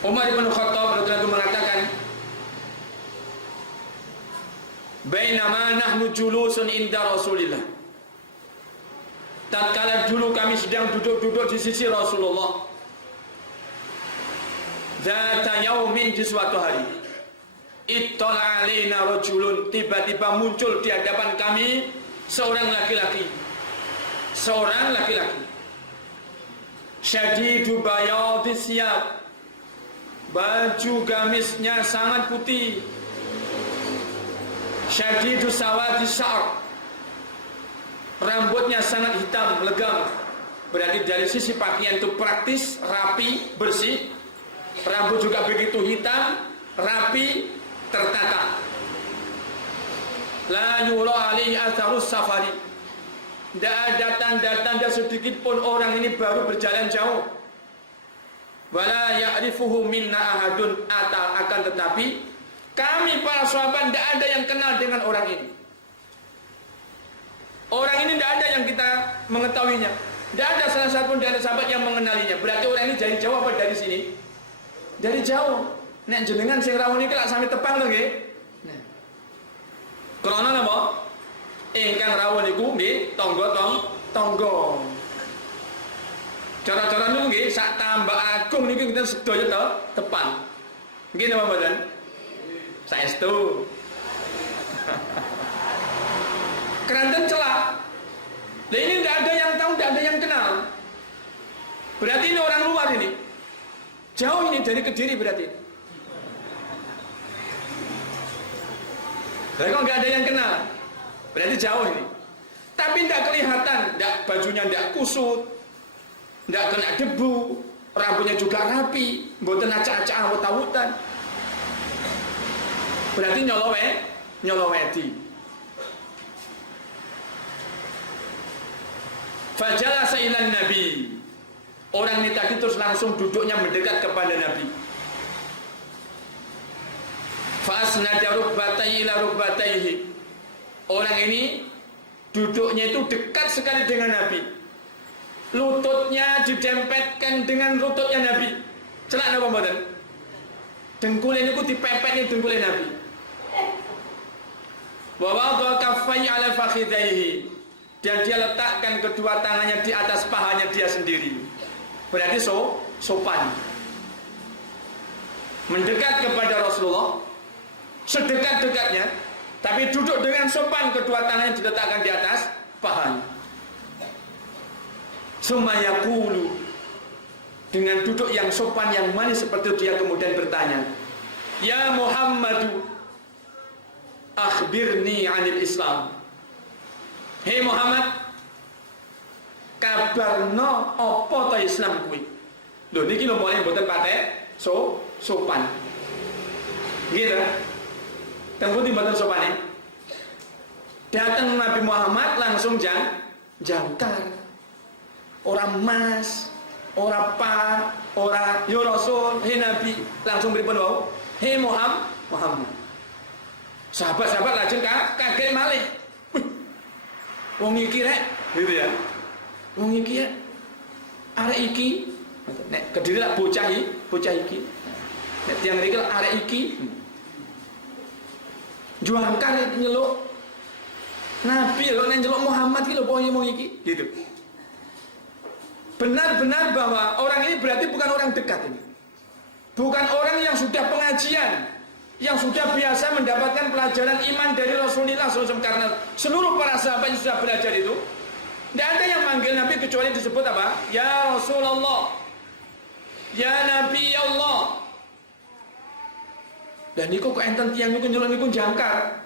Umar bin Khattab radhiyallahu mengatakan, bainama nahnu julusun inda Rasulillah, tatkala dulu kami sedang duduk-duduk di sisi Rasulullah, zata yaumin, di suatu hari, ittala alaina rajulun, tiba-tiba muncul di hadapan kami seorang laki-laki, syadidu bayadis siyab, baju gamisnya sangat putih, syadidu sawadi syar, rambutnya sangat hitam legam. Berarti dari sisi pakaian itu praktis, rapi, bersih. Rambut juga begitu hitam, rapi, tertata. La yura alaihi atharus safari, tidak ada tanda-tanda sedikit pun orang ini baru berjalan jauh. Wala ya'rifuhu minna ahadun, akan tetapi kami para sahabat tidak ada yang kenal dengan orang ini. Orang ini tidak ada yang kita mengetahuinya. Tidak ada salah satu dari sahabat yang mengenalinya. Berarti orang ini dari jauh apa dari sini? Dari jauh. Nek jenengan sing rawuh niki lak sami tepang lho nggih. Nah. Krana napa? Ingkang rawuh niku nggih tangga. Cara-cara niku nggih sak tambah agung niki kita sedaya to tepang. Nggih napa mboten? Saestu. Keranten celak. Nah ini tidak ada yang tahu, tidak ada yang kenal. Berarti ini orang luar ini. Jauh ini dari Kediri berarti. Tapi kok nggak ada yang kenal, berarti jauh ini. Tapi tidak kelihatan, bajunya tidak kusut, tidak kena debu, rambutnya juga rapi, mboten acak-acak awut-awutan. Berarti nyoloweti. Fajalasa ilan Nabi. Orang ini tadi terus langsung duduknya mendekat kepada Nabi. Fa'asnada rukbatayhi ila rukbatayhi. Orang ini duduknya itu dekat sekali dengan Nabi. Lututnya didempetkan dengan lututnya Nabi. Celak napa mboten? Dengkulnya niku dipepet ning dengkulnya Nabi. Wa wadha kaffayhi ala fakhidaihi. Dan dia letakkan kedua tangannya di atas pahanya dia sendiri. Berarti sopan. Mendekat kepada Rasulullah sedekat-dekatnya, tapi duduk dengan sopan, kedua tangannya diletakkan di atas pahanya. Sumayaqulu, dengan duduk yang sopan yang manis seperti dia kemudian bertanya, "Ya Muhammadu, akhbirni 'anil Islam." Hei Muhammad, kabarno apa ta Islam kuwi? Lho niki lho mulai mboten patek sopan. Gitu. Temputi mboten sopane. Datang Nabi Muhammad langsung jangkar. Orang mas, orang pak, orang ya Rasul, hei Nabi, langsung pripun wau? Hei Muhammad. Sahabat-sahabat lajeng kaget malih. Wong iki rek, gitu ya. Wong iki ya. Arek iki, nek Kediri lak bocah iki. Nek tiyang mriki lak arek iki. Juangkan nyeluk Nabi lho, nek nyeluk Muhammad iki lho wong iki, gitu. Benar-benar bahwa orang ini berarti bukan orang dekat ini. Bukan orang yang sudah pengajian, yang sudah biasa mendapatkan pelajaran iman dari Rasulullah SAW, karena seluruh para sahabat yang sudah belajar itu tidak ada yang manggil Nabi kecuali disebut apa? Ya Rasulullah, ya Nabi Allah. Dan niku kok enten tiyang niku nyeluk niku jangkar.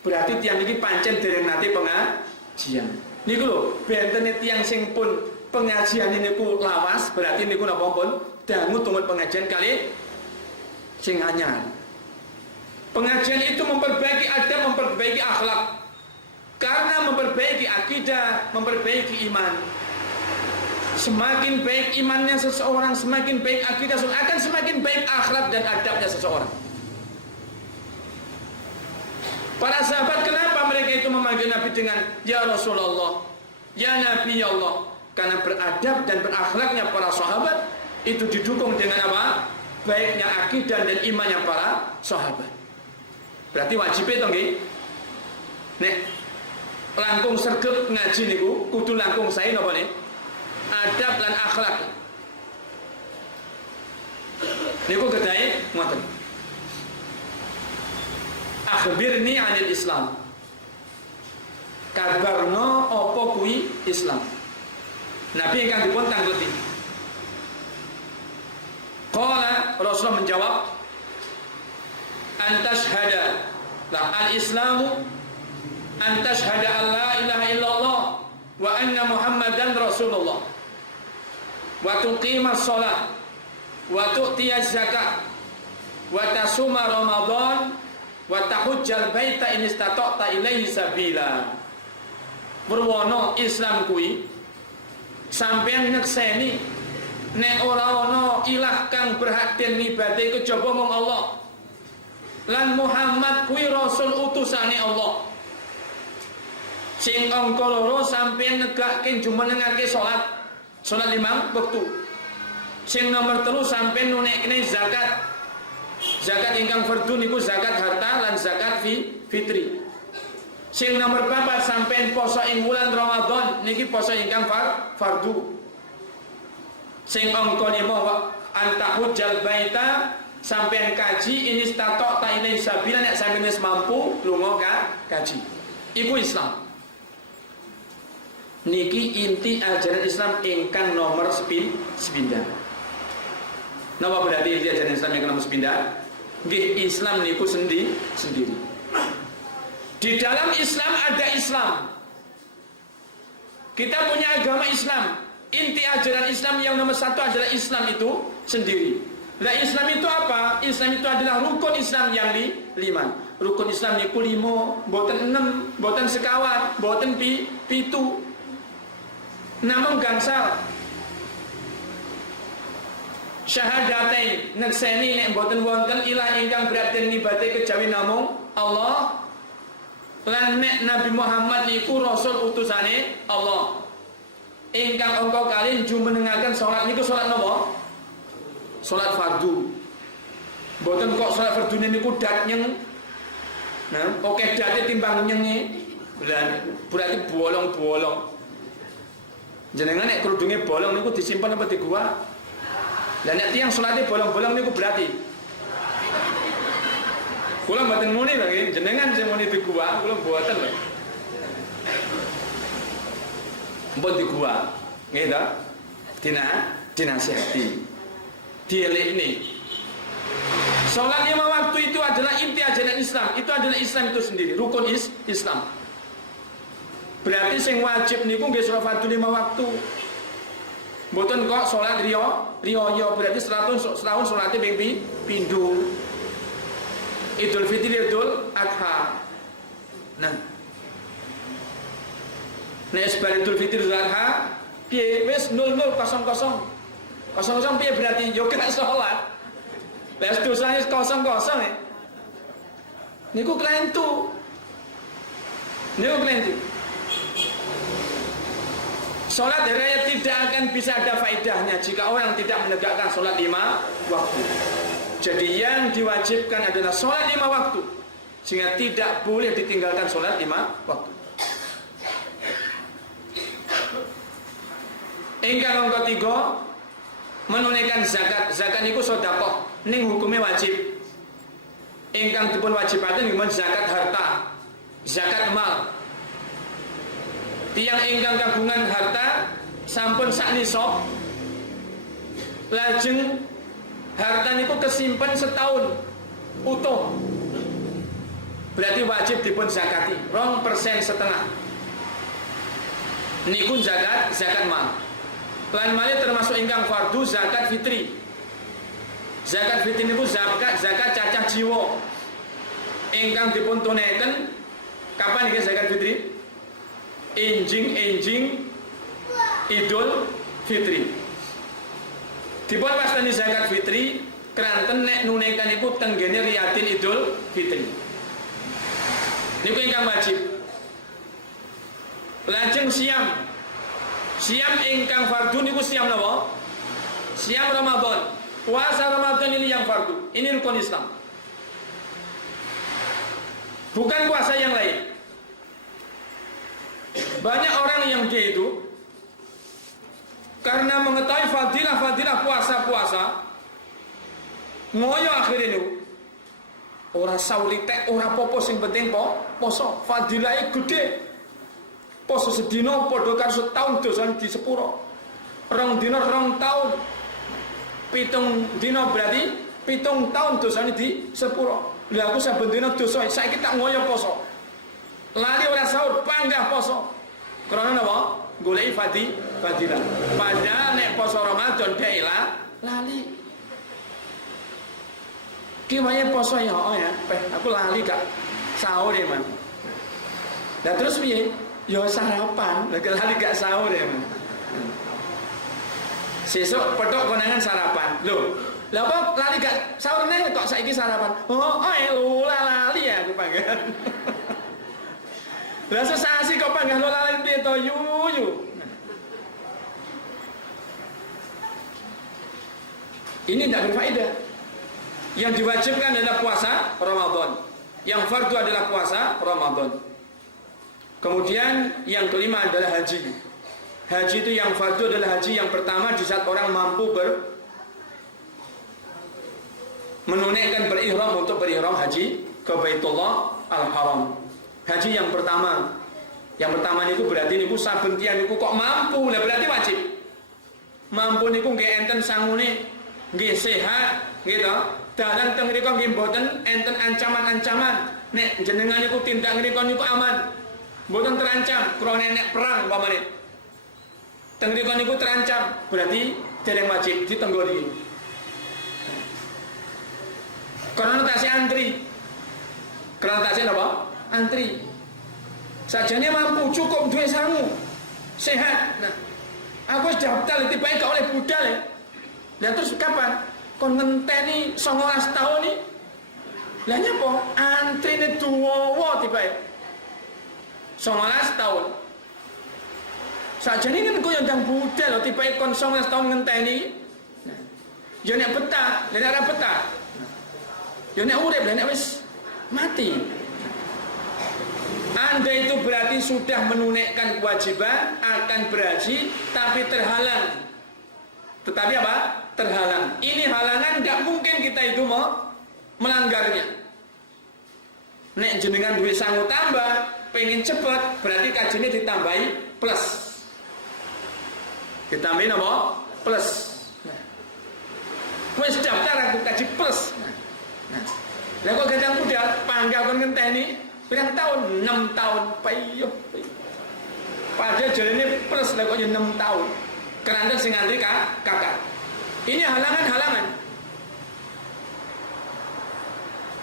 Berarti tiyang niki pancen dereng nate pengajian. Niku lho, bentene tiyang sing pun pengajian niku lawas, berarti niku napa pun dangu tumut pengajian kali sing anyar. Pengajian itu memperbaiki adab, memperbaiki akhlak. Karena memperbaiki akidah, memperbaiki iman. Semakin baik imannya seseorang, semakin baik akidah, akan semakin baik akhlak dan adabnya seseorang. Para sahabat, kenapa mereka itu memanggil Nabi dengan Ya Rasulullah, Ya Nabi Ya Allah? Karena beradab dan berakhlaknya para sahabat itu didukung dengan apa? Baiknya akidah dan imannya para sahabat. Berarti wajib itu nggih. Nek langkung sregep ngaji niku kudu langkung sae napa nih? Adab lan akhlak. Niku kedae ngoten. Akhbirni 'anil Islam. Kabarno apa kuwi Islam. Nabi ingkang dipun tangleti. Qala Rasulullah menjawab, antashhada la al-islamu antashhada an la ilaha illallah wa anna muhammadan rasulullah wa tuqimas shalah wa tu'tiyaz zakat wa tasuma ramadan wa tahujjal baita in istata'ta ilaihi sabila. Perwono Islam kuwi sampeyan nyekseni nek ora ana ilah kang berhak den ngibadahi kejaba mung Allah. Lan Muhammad kuwi rasul utusane Allah. Sing angka loro sampeyan negake jumenengake salat 5 wektu. Sing nomor 3 sampeyan nunekne zakat. Zakat ingkang fardhu niku zakat harta lan zakat fitri. Sing nomor 4 sampeyan poso ing wulan Ramadan niki poso ingkang fardhu. Sing angka 5 antahujjal baita sampean kaji ini statok ta ini sabila nek sampean wis mampu lunga kaji. Iku Islam. Niki inti ajaran Islam ingkang nomor 9. Napa berarti inti ajaran Islam ingkang nomor 9? Nggih, Islam niku sendiri. Di dalam Islam ada Islam. Kita punya agama Islam. Inti ajaran Islam yang nomor 1 adalah Islam itu sendiri. Nah, Islam itu apa? Islam itu adalah rukun Islam yang 5. Rukun Islam niku 5, boten 6, boten sekawan, boten 7. Namun gangsal. Syahadatain nekseni nek boten wonten ilah ingkang berarti ngibadati kejawi namung Allah. Lan nek Nabi Muhammad niku rasul utusane Allah. Ingkang angka kalih jumenengaken salat niku salat napa? Salat fardu. Mboten kok salat fardu niku dat nyeng. Nah, oke date timbang nyenge. Berarti bolong-bolong. Jenengan nek kerudunge bolong niku disimpen apa digua? Lah nek tiyang salate bolong-bolong niku berarti kula mboten muni lho nggih, jenengan sing muni digua, kula mboten lho. Mbon di gua, nggih ta? Dinasihati. Dielekne. Salat 5 waktu itu adalah inti ajaran Islam. Itu adalah Islam itu sendiri, rukun Islam. Berarti sing wajib niku nggih salat fardu 5 waktu. Mboten kok salat riya berarti setahun salate ping pindho. Idul Fitri, Idul Adha. Nah, nek sebar Idul Fitri Idul Adha piye wis 0000 piye berarti yo gak salat. Lah dosane 00 ya. Niku klentu. Salat raya tidak akan bisa ada faedahnya jika orang tidak menegakkan salat 5 waktu. Jadi yang diwajibkan adalah salat 5 waktu, sehingga tidak boleh ditinggalkan salat 5 waktu. Ingkang angka 3 menunaikan zakat. Zakat niku sedekah ning hukume wajib. Ingkang dipun wajibaken nggih zakat harta, zakat mal. Tiang ingkang kagungan harta sampun sak nisab, lajeng harta niku kesimpen setahun utuh, berarti wajib dipun zakati 2,5%. Niku zakat mal. Lan malih termasuk ingkang fardu zakat fitri. Zakat fitri niku zakat cacah jiwa. Ingkang dipun tunaiken kapan iki zakat fitri? Enjing Idul Fitri. Dipun wastani zakat fitri kranten nek nunaikan niku tenggene riyadin Idul Fitri. Niku ingkang wajib. Lajeng siam ingkang fardu niku siam napa? Siam Ramadan. Puasa Ramadan ini yang fardu. Ini rukun Islam. Bukan puasa yang lain. Banyak orang yang dia itu karena mengetahui fadilah puasa ngoyo akhirnya niku ora saulite ora popo sing penting poso fadilahe gede. Poso sedina padha karo setahun dosane di sepuro. 2 dina 2 tahun. 7 dina berarti 7 tahun dosane di sepuro. Lah aku saben dina dosa saiki tak ngoyo poso. Lali ora sahur panggah poso. Karena napa? Goleki fadilah. Padahal nek poso Ramadan daela lali. Ki wae poso ya, aku lali gak sahur ya, Man. Lah terus piye? Ya sarapan, lali gak sahur ya, Man. Sesuk petok konangan sarapan. Loh, lah apa lali gak sahur nih kok saiki sarapan? Lali ya aku panggilan. Lah sesasi kok panggah lo lali piye to yu. Ini tidak berfaedah. Yang diwajibkan adalah puasa Ramadan. Yang fardu adalah puasa Ramadan. Kemudian yang kelima adalah haji. Haji itu yang fardu adalah haji yang pertama di saat orang mampu menunaikan berihram untuk berihram haji ke Baitullah Al-Haram. Haji yang pertama. Yang pertama niku berarti niku saben tiyang niku kok mampu, lah berarti wajib. Mampu niku nggih enten sangune, nggih sehat, nggih to. Dalan teng mriku nggih mboten enten ancaman-ancaman. Nek jenengan niku tindak mriku niku aman. Mboten terancam krana nek perang umpamane. Teng mriku niku terancam, berarti dereng wajib ditenggori. Karena tasih antri. Karena tasih apa? Antri. Sajane mampu cukup duwe sangu. Sehat. Nah, aku wis daftar tiba-tiba gak oleh budal ya. Lah terus kapan? Kon ngenteni 19 tahun nih. Lah nyapa? Antrine tuwa tiba-tiba. 19 tahun. Sajane kan kok ndang budal tiba-tiba kon 19 tahun ngenteni. Nah, ya nek betah, nek ora betah. Ya nek urip, nek wis mati. Anda itu berarti sudah menunaikan kewajiban akan berhaji tapi terhalang. Tetapi apa? Terhalang. Ini halangan tidak mungkin kita itu mau melanggarnya. Nek jenengan duit sanggup tambah, pengen cepat, berarti kajinya ditambahi plus. Ditambahin apa? Plus. Nah. Wes daftar aku kaji plus. Nah. Lah kok gadang budal panggah kon ngenteni pirang tahun? 6 tahun. Payo. Padahal jalannya plus lah kok 6 tahun. Kerana sing antri kakak. Ini halangan-halangan.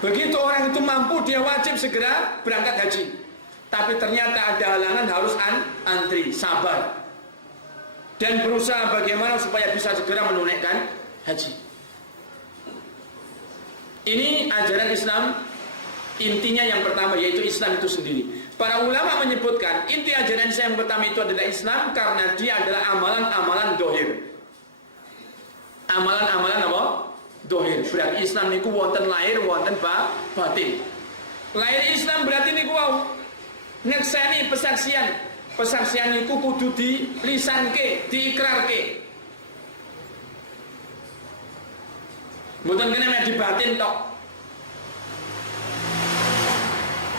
Begitu orang itu mampu, dia wajib segera berangkat haji. Tapi ternyata ada halangan, harus antri, sabar. Dan berusaha bagaimana supaya bisa segera menunaikan haji. Ini ajaran Islam, intinya yang pertama yaitu Islam itu sendiri. Para ulama menyebutkan inti ajaran Islam yang pertama itu adalah Islam karena dia adalah amalan-amalan dohir. Amalan-amalan apa? Dohir. Berarti Islam niku wonten lahir, wonten batin. Lahir Islam berarti niku wau nyekseni pesaksian. Pesaksian niku kudu dilisanke, diikrarke. Mboten kena mek dibatin tok.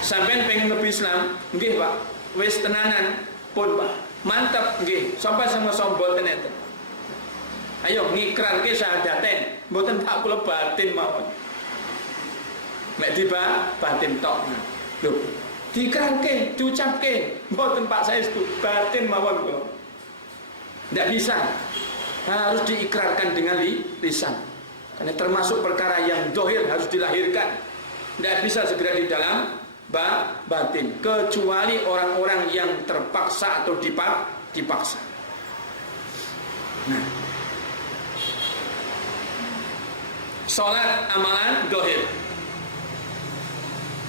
Sampeyan pengen lebih Islam, nggih Pak. Wis tenanan pun Pak. Mantap nggih. Sampai sama sombol tenan. Ayo ngikrarke syahadaten, mboten tak kula batin mawon. Nek batin tok. Lho, diikrarke, diucapke, mboten Pak saestu, batin mawon kula. Ndak bisa. Harus diikrarkan dengan lisan. Karena termasuk perkara yang dohir harus dilahirkan. Tidak bisa segera di dalam batin. Kecuali orang-orang yang terpaksa atau dipaksa. Nah, sholat amalan dohir.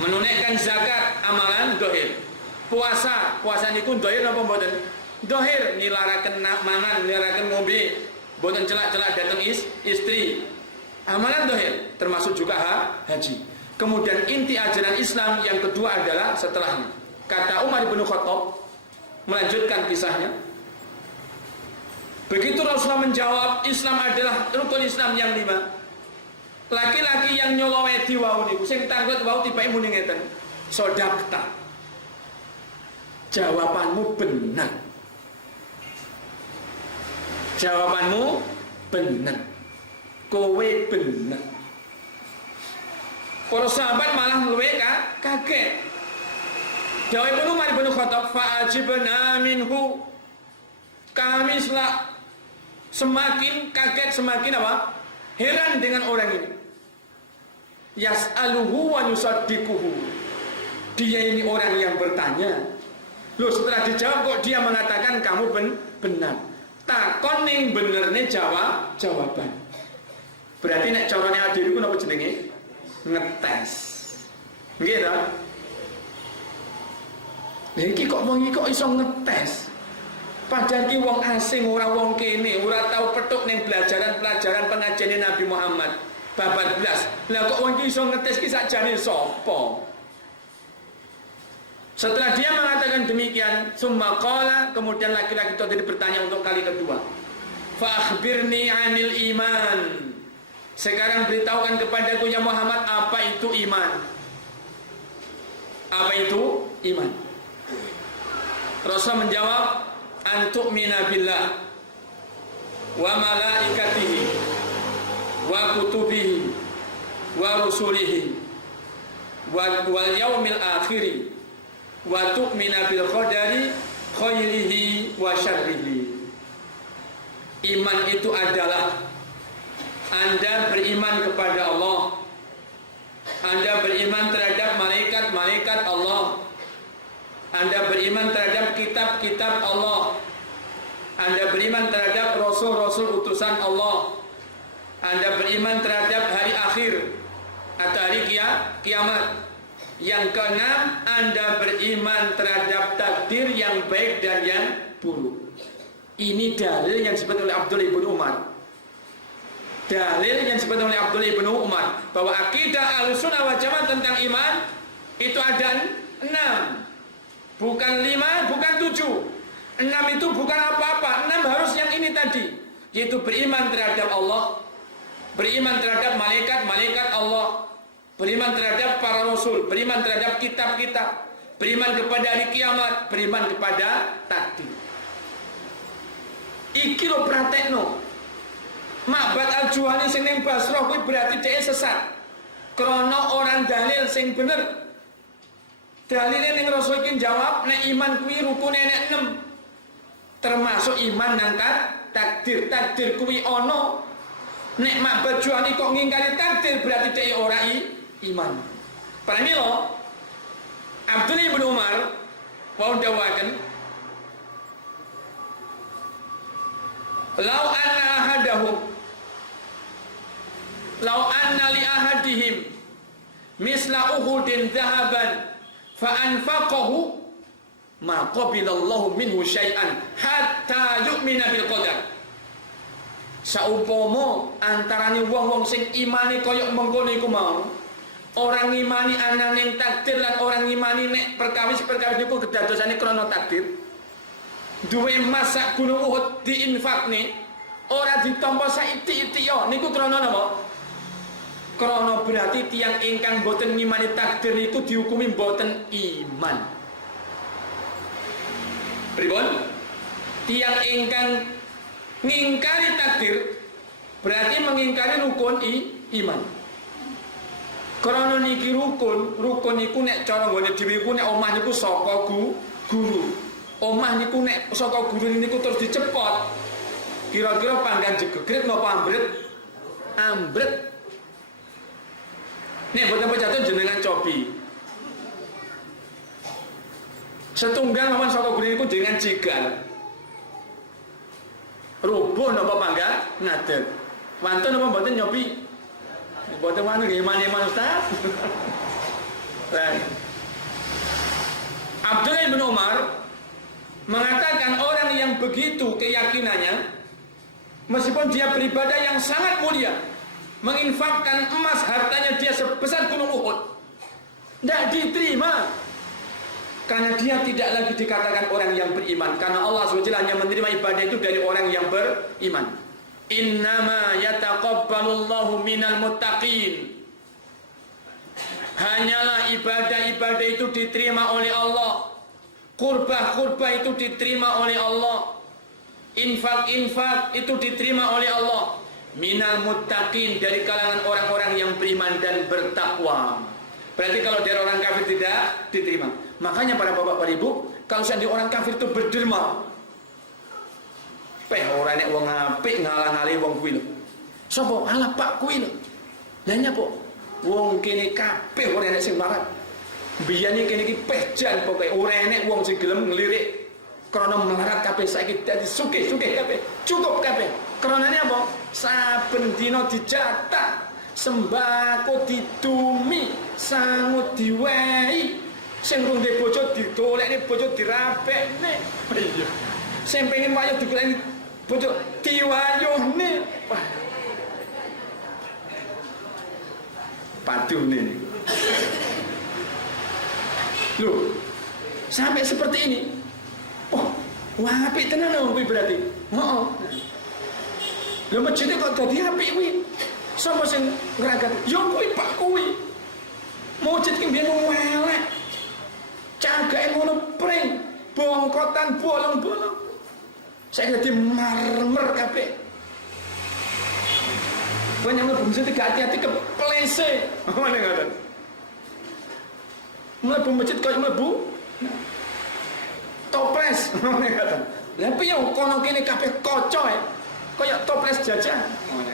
Menunaikan zakat amalan dohir. Puasa niku dohir apa mboten? Dohir nilaraken mangan, nilaraken ngombe, mboten celak-celak dateng istri. Amalan dohir termasuk juga haji. Kemudian inti ajaran Islam yang kedua adalah setelahnya. Kata Umar bin Khattab melanjutkan kisahnya. Begitu Rasulullah menjawab Islam adalah rukun Islam yang 5. Laki-laki yang nyoloweti wau niku sing tanglet wau tibake muni ngeten. Sodakta. Jawabanmu benar. Jawabanmu benar. Kowe benar. Para sahabat malah luwe kaget. Jawab Umar bin Khattab fa'ajibna minhu. Kami semakin kaget, semakin apa? Heran dengan orang ini. Yas'aluhu wa yusaddiquhu. Dia ini orang yang bertanya. Loh, setelah dijawab kok dia mengatakan kamu benar. Takon ning benerne jawaban. Berarti nek carane adil iku napa jenenge? Ngetes. Nggih ta? Lha iki kok wong iki kok iso ngetes. Padahal ki wong asing, ora wong kene, ora tau petuk ning pelajaran-pelajaran pengajian Nabi Muhammad. Babat blas. Lah kok wong iki iso ngetes ki sakjane sapa? Setelah dia mengatakan demikian, summa qala, kemudian laki-laki itu tadi bertanya untuk kali kedua. Fa akhbirni 'anil iman. Sekarang beritahukan kepadaku ya Muhammad, apa itu iman? Apa itu iman? Rasul menjawab, antu'mina billah wa malaikatihi wa kutubihi wa rusulihi wal yaumil akhiri wa tu'mina bil qadari khairihi wa syarrihi. Iman itu adalah Anda beriman kepada Allah, Anda beriman terhadap malaikat-malaikat Allah, Anda beriman terhadap kitab-kitab Allah, Anda beriman terhadap rasul-rasul utusan Allah, Anda beriman terhadap hari akhir atau hari kiamat. Yang keenam, Anda beriman terhadap takdir yang baik dan yang buruk. Ini dalil yang disebut oleh Abdullah ibn Umar. Dalil yang disebut oleh Abdullah ibn Umar bahwa akidah Ahlussunnah wal Jamaah tentang iman itu ada 6. Bukan 5, bukan 7. 6 itu bukan apa-apa. 6 harus yang ini tadi, yaitu beriman terhadap Allah, beriman terhadap malaikat-malaikat Allah, beriman terhadap para rasul, beriman terhadap kitab-kitab, beriman kepada hari kiamat, beriman kepada takdir. Iki lo praktekno. Ma'bad al-Juhani sing ning Basrah kuwi berarti dhek sesat. Krana orang dalil sing bener. Dalile ning Rasul iki jawab nek iman kuwi rukune nek 6. Termasuk iman nang takdir. Takdir kuwi ana. Nek Ma'bad Juhani kok ngingkari takdir berarti dhek ora iman. Pahami lo? Abdullah bin Umar wau dawaken Lau anna ahadahum Lau anna li ahadihim misla Uhudin dhahaban fa anfaqahu ma qabilallahu minhu syai'an hatta yu'mina bil qadar. Saupomo antarane wong-wong sing imane kaya mengkono iku mau, orang imani ananing takdir lan orang imani nek perkawis-perkawis niku kedadosane krana takdir. Duwe masak gunung Uhud diinfakne ora ditampa saiti-iti yo niku krana napa? Krana berarti tiyang ingkang boten ngimani takdir niku dihukumi boten iman. Pripun? Tiyang ingkang ngingkari takdir berarti mengingkari rukun iman. Krana niki rukun niku nek cara nggone dhewe iku nek omah niku saka guru. Omah niku nek saka guru niku terus dicepot. Kira-kira panggan jegegrit napa ambret. Nek boten pejatuh jenengan cobi. Setunggal mawon saka guru niku jenengan jegal. Rubuh napa panggan ngadeg. Wantun napa mboten nyobi? Mboten wani nggih iman Ustaz. Abdullah bin Umar mengatakan orang yang begitu keyakinannya, meskipun dia beribadah yang sangat mulia, menginfakkan emas hartanya dia sebesar gunung Uhud, tidak diterima, karena dia tidak lagi dikatakan orang yang beriman, karena Allah SWT hanya menerima ibadah itu dari orang yang beriman. Innama yataqabbalullahu minal muttaqin. Hanyalah ibadah-ibadah itu diterima oleh Allah, Kurbah itu diterima oleh Allah, infak itu diterima oleh Allah, minal muttaqin, dari kalangan orang-orang yang beriman dan bertakwa. Berarti kalau dari orang kafir tidak diterima. Makanya para bapak para ibu, kalau seandainya orang kafir itu berderma, ora nek wong apik ngalang-ali wong kuwi lho. Sapa? Alah Pak kuwi lho. Lah nyapa? Wong kene kabeh ora enek sing marah. Biyane kene iki pejan pokoke ora enek wong sing gelem nglirik krana melarat kabeh saiki dadi sugih-sugih kabeh. Cukup kabeh. Kronane apa? Saben dina dijatah, sembako didumi, sangut diwehi. Sing rung duwe bojo didolekne bojo dirapekne. Iya. Sing pengen wayu digoleki bojo diwayuhne. Wah. Padune niku. Loh, sampai seperti ini. Oh, wah apik tenan kuwi berarti. Heeh. Lha masjid kok dadi apik kuwi. Sapa sing ngragat? Yo kuwi Pak kuwi. Masjid ki mbiyen elek. Cagake ngono pring, bongkotan bolong-bolong. Saya dadi marmer kabeh. Kowe nyampe masjid gak hati-hati keplese. Ngene ngoten. Mlebu masjid kaya mlebu toples. Ngene ngoten. Lah piye kono kene kabeh kaca e. Kaya toples jajah. Ngene.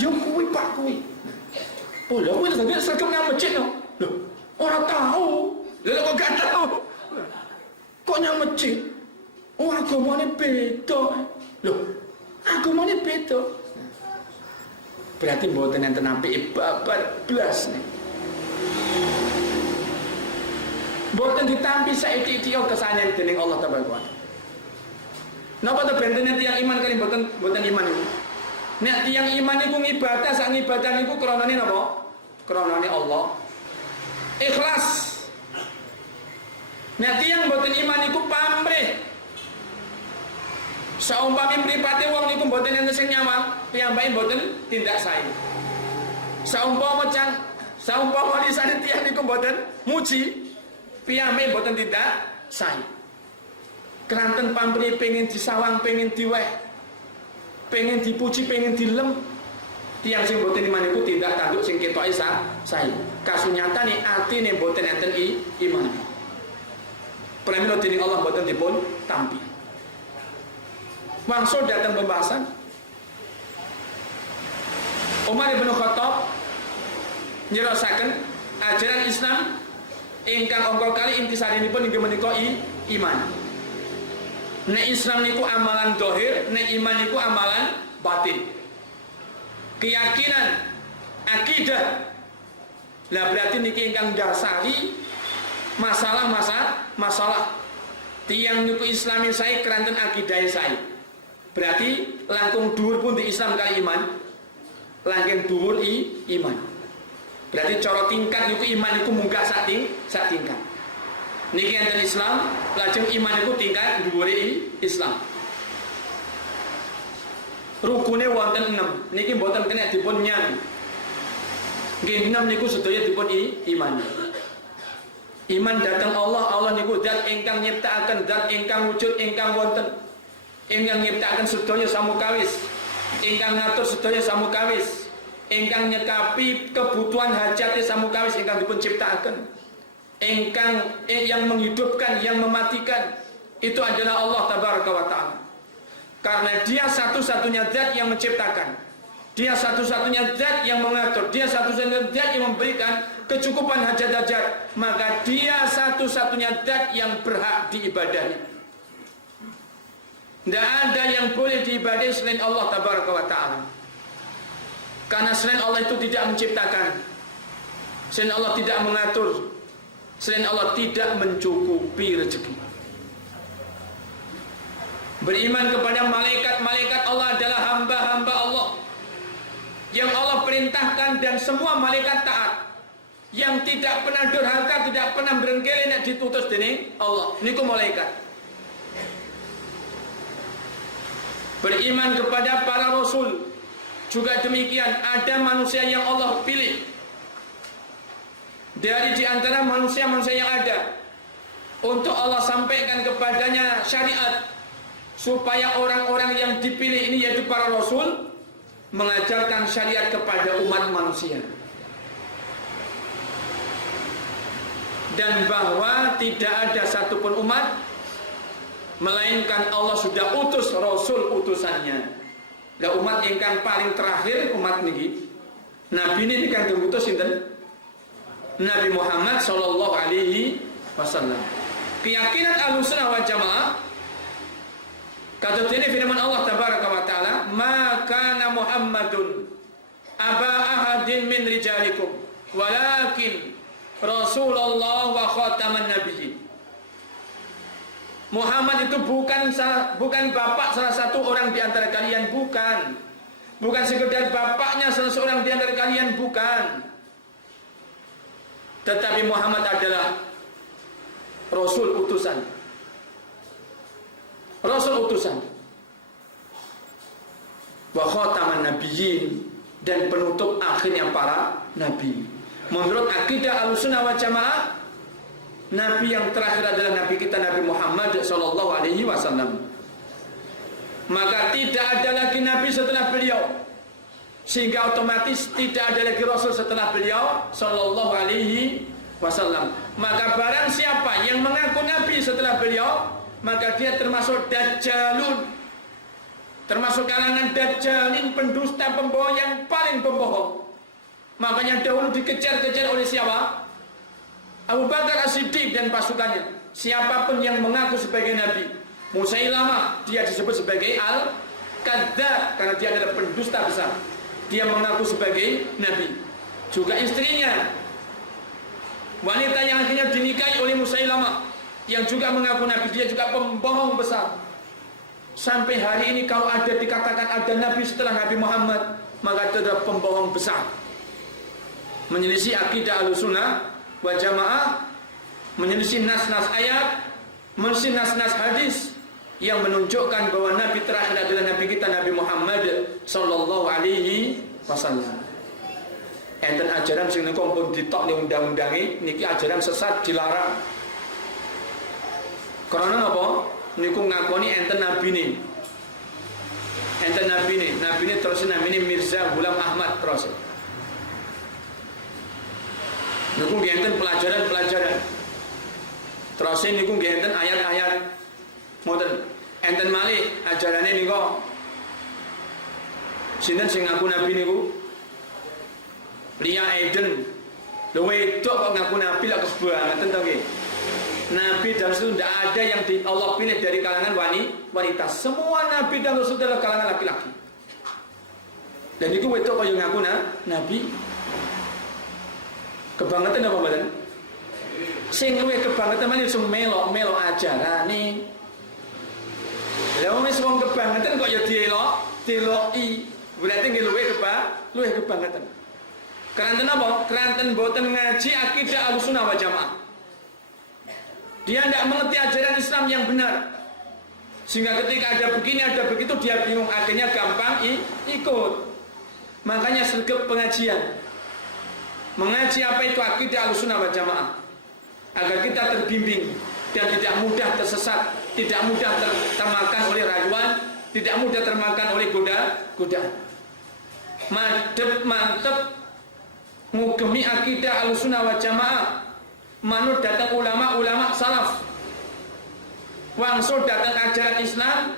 Yo kuwi Pak kuwi. Oh, lha kuwi dadi sergap nang masjid no. Lho, ora tahu. Lha kok gak tahu? Kok nang masjid? Oh, agamane beda. Loh, agamane beda. Berarti mboten enten apike babar blas nih. Mboten ditampi saiki-iki kesanyan dening Allah tabaraka. Napa to bentene tiyang iman kali mboten iman niku? Nek tiyang iman niku ngibadah sak ngibadah niku kronane napa? Kronane Allah. Ikhlas. Nek tiyang mboten iman niku pamrih. Saumpami mripate wong niku mboten enten sing nyawang, piyambake mboten tindak sae. Saumpama lisane tiyang niku mboten muji, piyambake mboten tindak sae. Keranten pamrih pengen disawang, pengen diweh, pengen dipuji, pengen dilem. Tiyang sing mboten iman niku tindak tanduk sing ketoke sae. Kasunyatane atine mboten enten iman. Pramila dening Allah mboten dipun tampi. Langsung datang pembahasan Umar bin Khattab nyerasaken ajaran Islam ingkang ongkol kali intisarinipun inggih menika iman. Nek Islam niku amalan zahir, nek iman niku amalan batin. Keyakinan, akidah. Lah berarti niki ingkang dasari masalah tiyang niku Islami saya keranten akidah saya. Berarti langkung dhuwur pun di Islam kali iman. Langkung dhuwur iman. Berarti cara tingkat niku iman niku munggah sak tingkat. Niki enten Islam, lajeng iman niku tingkat dhuwure Islam. Rukune wonten 6. Niki mboten kena dipun nyang. Nggih 6 niku sedaya dipun iman. Iman datang Allah niku zat ingkang nyiptakaken, zat ingkang wujud, ingkang wonten. Ingkang nyiptakaken sedaya samukawis, ingkang ngatur sedaya samukawis, ingkang nyekapi kebutuhan hajate samukawis ingkang dipun ciptakaken, ingkang yang menghidupkan, yang mematikan, itu adalah Allah tabaraka wa taala. Karena dia satu-satunya zat yang menciptakan, dia satu-satunya zat yang mengatur, dia satu-satunya zat yang memberikan kecukupan hajat-hajat, maka dia satu-satunya zat yang berhak diibadahi. Tidak ada yang boleh diibadahi selain Allah tabaraka wa ta'ala. Karena selain Allah itu tidak menciptakan, selain Allah tidak mengatur, selain Allah tidak mencukupi rezeki. Beriman kepada malaikat-malaikat Allah adalah hamba-hamba Allah yang Allah perintahkan dan semua malaikat taat, yang tidak pernah durhaka, tidak pernah berengkele nek ditutus dening Allah. Niku malaikat. Beriman kepada para rasul juga demikian. Ada manusia yang Allah pilih dari di antara manusia-manusia yang ada untuk Allah sampaikan kepadanya syariat, supaya orang-orang yang dipilih ini yaitu para rasul mengajarkan syariat kepada umat manusia. Dan bahwa tidak ada satupun umat melainkan Allah sudah utus rasul utusannya. Lah umat ingkang paling terakhir umat niki Nabi ini kan diutus sinten? Nabi Muhammad sallallahu alaihi wasallam. Keyakinan Ahlussunnah wal Jamaah kata ini firman Allah tabaraka wa taala, "Ma kana Muhammadun aba ahadin min rijalikum walakin Rasulullah wa khataman nabiyyin. Muhammad itu bukan bapak salah satu orang di antara kalian, bukan. Bukan sekedar bapaknya salah seorang di antara kalian, bukan. Tetapi Muhammad adalah Rasul utusan. Rasul utusan. Wa khataman nabiyyin, dan penutup akhirnya para nabi. Menurut akidah Ahlussunnah wal Jamaah, nabi yang terakhir adalah nabi kita Nabi Muhammad sallallahu alaihi wasallam. Maka tidak ada lagi nabi setelah beliau, sehingga otomatis tidak ada lagi rasul setelah beliau sallallahu alaihi wasallam. Maka barang siapa yang mengaku nabi setelah beliau, maka dia termasuk dajjalun, termasuk kalangan dajjalin, pendusta, pembohong yang paling pembohong. Makanya dahulu dikejar-kejar oleh siapa? Abu Bakar As-Siddiq dan pasukannya. Siapapun yang mengaku sebagai nabi, Musailamah, dia disebut sebagai Al-Kadzdzab karena dia adalah pendusta besar. Dia mengaku sebagai nabi. Juga istrinya, wanita yang akhirnya dinikahi oleh Musailamah, yang juga mengaku nabi, dia juga pembohong besar. Sampai hari ini kalau ada dikatakan ada nabi setelah Nabi Muhammad, maka itu adalah pembohong besar, menyelisih akidah Ahlussunnah wal Jamaah, menyelisih nas-nas ayat, menyelisih nas-nas hadis yang menunjukkan bahwa nabi terakhir adalah nabi kita Nabi Muhammad sallallahu alaihi wasallam. Enten ajaran sing niku pun ditok ning undang-undange niki ajaran sesat, dilarang. Karena apa? Niku ngakoni enten nabi nih. Enten nabi nih terus namanya Mirza Ghulam Ahmad terus. Niku enten pelajaran. Terus niku enten ayat-ayat. Ngoten. Enten malih ajarane niku. Sinten sing ngaku nabi niku? Lia Aiden. Lho wedok kok ngaku nabi lak kebangetan to nggih. Nabi dan Rasul tidak ada yang Allah pilih dari kalangan wanita. Semua Nabi dan Rasul adalah kalangan laki-laki. Dan itu wedok kaya ngaku nabi. Kebangetan apa badan? Sing luwih kebangetan mali sing melok ajarane. Lah wis wong kebangetan kok ya diloki. Berarti nggih luwih kebangetan. Keranten apa? Keranten boten ngaji akidah Ahlussunnah wal Jamaah. Dia tidak mengerti ajaran Islam yang benar, sehingga ketika ada begini ada begitu dia bingung, akhirnya gampang ikut. Makanya sergap pengajian, mengaji apa itu akidah Ahlussunnah wal Jamaah, agar kita terbimbing dan tidak mudah tersesat, tidak mudah termakan oleh rayuan, tidak mudah termakan oleh godaan. Mantep ngugemi akidah Ahlussunnah wal Jamaah. Manut datang ulama salaf, wangsul datang ajaran Islam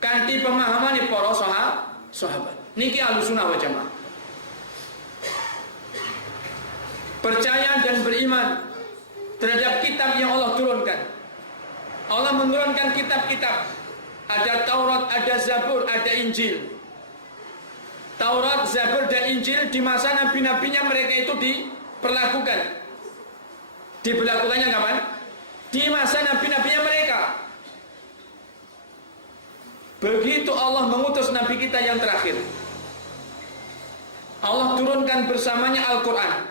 kanthi pemahaman para sahabat. Niki Ahlussunnah wal Jamaah. Percaya dan beriman terhadap kitab yang Allah turunkan. Allah menurunkan kitab-kitab. Ada Taurat, ada Zabur, ada Injil. Taurat, Zabur dan Injil di masa nabi-nabinya mereka itu diperlakukan. Diberlakukannya kapan? Di masa nabi-nabinya mereka. Begitu Allah mengutus nabi kita yang terakhir, Allah turunkan bersamanya Al-Quran.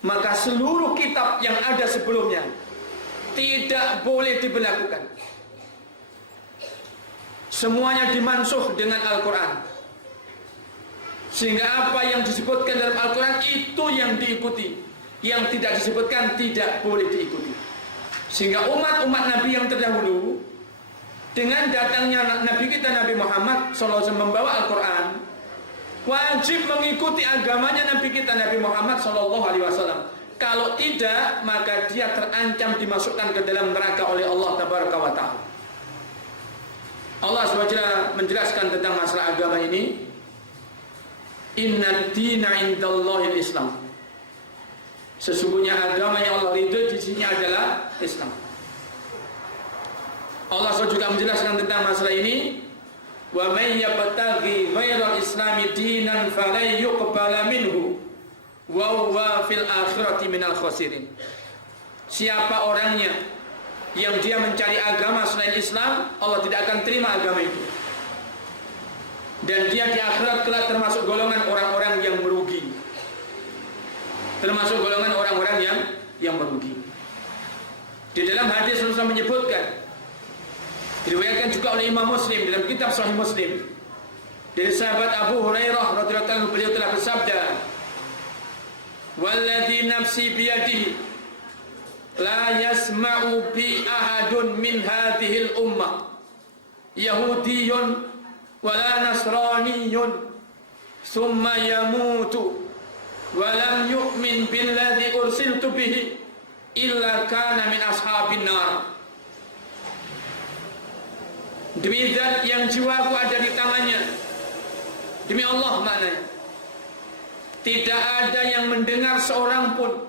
Maka seluruh kitab yang ada sebelumnya tidak boleh diberlakukan. Semuanya dimansuh dengan Al-Quran, sehingga apa yang disebutkan dalam Al-Quran itu yang diikuti, yang tidak disebutkan tidak boleh diikuti. Sehingga umat-umat Nabi yang terdahulu, dengan datangnya Nabi kita Nabi Muhammad SAW membawa Al-Quran, wajib mengikuti agamanya Nabi kita Nabi Muhammad SAW. Kalau tidak, maka dia terancam dimasukkan ke dalam neraka oleh Allah Tabaraka wa Ta'ala. Allah SWT menjelaskan tentang masalah agama ini. Inna dina indallahil Islam. Sesungguhnya agama yang Allah ridho di sini adalah Islam. Allah juga menjelaskan tentang masalah ini. Wa may yabtaghi ghairal islami dinan falan yuqbala minhu wa huwa fil akhirati minal khasirin. Siapa orangnya yang dia mencari agama selain Islam, Allah tidak akan terima agama itu. Dan dia di akhirat kelak termasuk golongan orang-orang yang merugi. Termasuk golongan orang-orang yang merugi. Di dalam hadis Rasulullah menyebutkan, diriwayatkan juga oleh Imam Muslim dalam kitab Sahih Muslim, dari sahabat Abu Hurairah radhiyallahu anhu, beliau telah bersabda, "Walladzi nafsi biyadihi la yasma'u bi ahadun min hadhil ummah yahudiyyun wala nasraniyyun thumma yamutu wa lam yu'min billadzi ursiltu bihi illa kana min ashabin nar." Demi zat yang jiwaku ada di tangannya, demi Allah maknanya, tidak ada yang mendengar seorang pun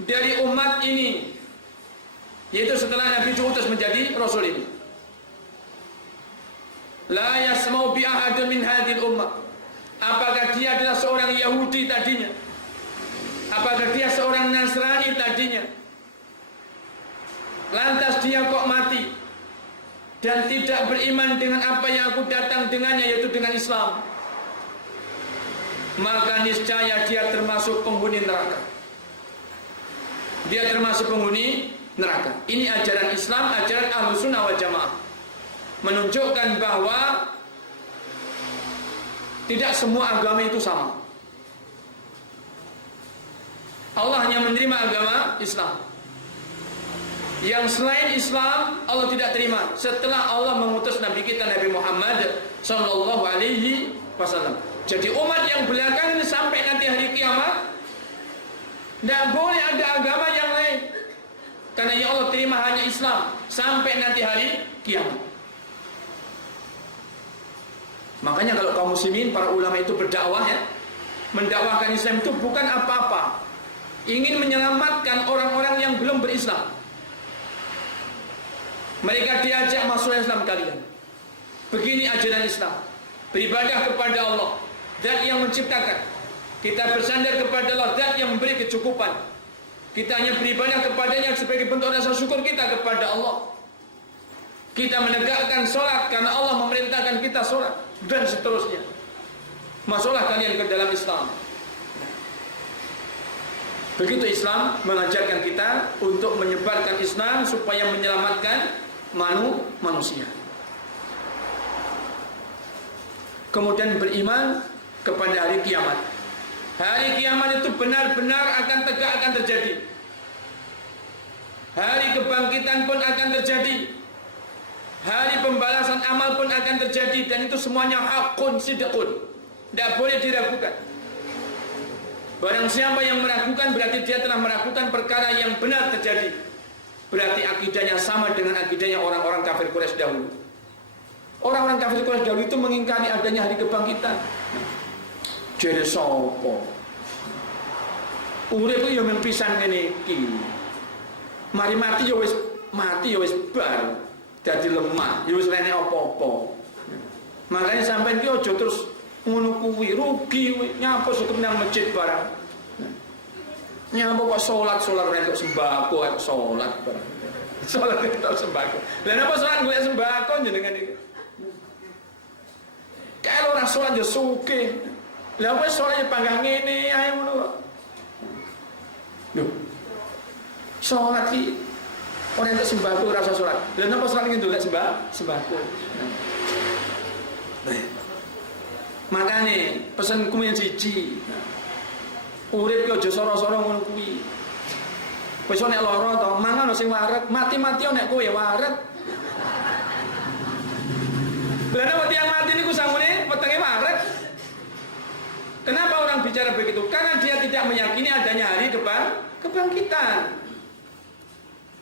dari umat ini, yaitu setelah Nabi diutus menjadi Rasul ini, la yasma'u bi ahadin min hadhil ummah. Apakah dia adalah seorang Yahudi tadinya? Apakah dia seorang Nasrani tadinya? Lantas dia kok mati dan tidak beriman dengan apa yang aku datang dengannya, yaitu dengan Islam, maka niscaya dia termasuk penghuni neraka. Dia termasuk penghuni neraka. Ini ajaran Islam, ajaran Ahlus Sunnah wal Jamaah, menunjukkan bahwa tidak semua agama itu sama. Allah hanya menerima agama Islam. Yang selain Islam Allah tidak terima setelah Allah mengutus Nabi kita Nabi Muhammad sallallahu alaihi wasallam. Jadi umat yang belakangan sampai nanti hari kiamat tidak boleh ada agama yang lain, karena ya Allah terima hanya Islam sampai nanti hari kiamat. Makanya kalau kaum muslimin, para ulama itu berdakwah ya, mendakwahkan Islam itu bukan apa-apa, ingin menyelamatkan orang-orang yang belum berislam. Mereka diajak masuk Islam kalian. Begini ajaran Islam, beribadah kepada Allah, Zat yang menciptakan. Kita bersandar kepada Allah, Zat yang memberi kecukupan. Kita hanya beribadah kepadanya sebagai bentuk rasa syukur kita kepada Allah. Kita menegakkan sholat karena Allah memerintahkan kita sholat, dan seterusnya. Masuklah kalian ke dalam Islam. Begitu Islam mengajarkan kita untuk menyebarkan Islam supaya menyelamatkan manusia. Kemudian beriman kepada hari kiamat. Hari kiamat itu benar-benar akan tegak, akan terjadi. Hari kebangkitan pun akan terjadi. Hari pembalasan amal pun akan terjadi, dan itu semuanya hakun sidqun. Tidak boleh diragukan. Barang siapa yang meragukan berarti dia telah meragukan perkara yang benar terjadi. Berarti akidahnya sama dengan akidahnya orang-orang kafir Quraisy dahulu. Orang-orang kafir Quraisy dahulu itu mengingkari adanya hari kebangkitan. Jadi sopo urip yo men pisan ngene iki. Mari mati yo wis mati yo wis bar. Dadi lemah, yo wis rene apa-apa. Makanya sampean ki aja terus ngono kuwi, rugi nyapa cukup nang masjid barang. Nyapa kok salat rene sembako kok salat barang. Salat kok sembako. Lah napa salat golek sembako jenengan iki? Kalau ora salat yo sugih. Lah wis salat panggang ngene ae ngono kok. Loh. Salat ki ora entuk sembako rasa salat. Lah napa salat iki golek sembako? Makane pesenku yang siji, urip ki aja soro-soro ngono kuwi. Wis nek lara to, mangan sing waret, mati-mati nek kowe waret. Lah nek tiyang mati niku samune wetenge waret. Kenapa orang bicara begitu? Karena dia tidak meyakini adanya hari kebangkitan.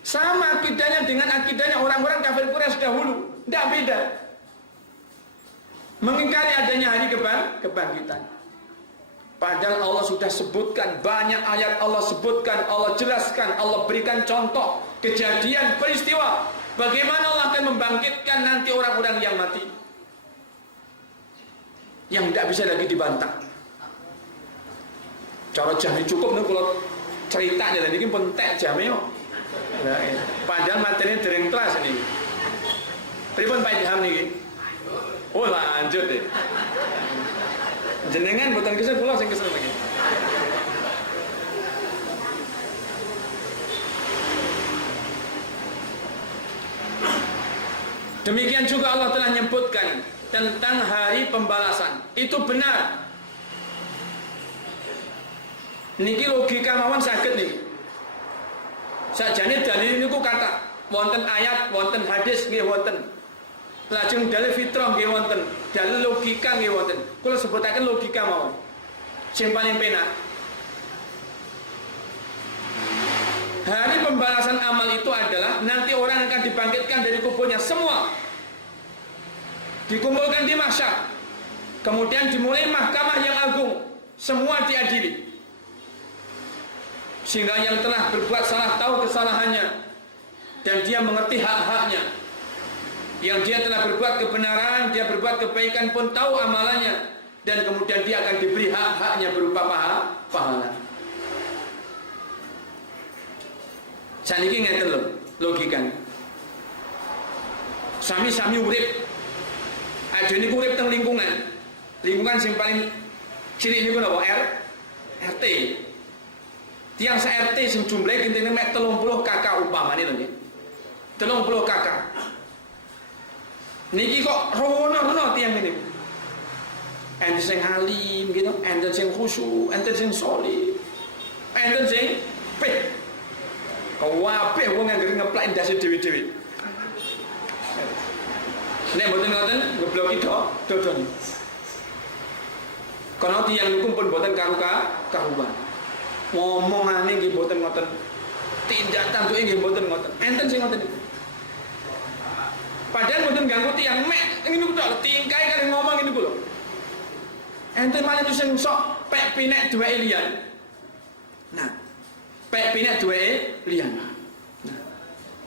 Sama akidahnya dengan akidahnya orang-orang kafir Quraisy dahulu, tidak beda. Mengingkari adanya hari kebangkitan. Padahal Allah sudah sebutkan, banyak ayat Allah sebutkan, Allah jelaskan, Allah berikan contoh kejadian peristiwa bagaimana Allah akan membangkitkan nanti orang-orang yang mati, yang tidak bisa lagi dibantah. Cara jam cukup niku kula cerita jalan iki pun entek jame kok. Lah, padahal materi dereng kelas ini. Pripun Pak Ilham niki? Oh, lanjut deh. Jenengan boten kesel kula sing kesel iki. Demikian juga Allah telah menyebutkan tentang hari pembalasan. Itu benar. Niki logika mawon saged niki. Sajane dalil niku kata wonten ayat, wonten hadis nggih wonten. Lajeng dalil fitrah nggih wonten, dalil logika nggih wonten. Kula sebutaken logika mawon. Sing paling penak. Hari pembalasan amal itu adalah nanti orang akan dibangkitkan dari kuburnya semua. Dikumpulkan di mahsyar. Kemudian dimulai mahkamah yang agung, semua diadili. Sehingga yang telah berbuat salah tahu kesalahannya dan dia mengerti hak-haknya. Yang dia telah berbuat kebenaran, dia berbuat kebaikan pun tahu amalannya, dan kemudian dia akan diberi hak-haknya berupa pahala. Saniki ngeten lho logikan. Sami-sami urip. Aja niku urip teng lingkungan. Lingkungan sing paling cilik niku napa? RT. Tiang se-RT sing jumlahe intine mek 30 kakak umpamane lho nggih. 30 kakak. Niki kok rono-rono tiang ini. Enten sing alim gitu, enten sing khusyuk, enten sing sholih. Enten sing peh. Kabeh wong anggere ngeplak ndase dhewe-dhewe. Nek mboten ngoten ngebloki dodon. Karena tiang niku pun mboten karuan. Ngomongane nggih mboten ngoten. Tindak tanduke nggih mboten ngoten. Enten sing ngoten niku. Padahal mboten ganggu tiang mek ngene tok tingkae kali ngomong ngene ku lho. Enten malah sing sok pek pinek duweke liyan. Nah, pek pinek duweke liyan. Nah,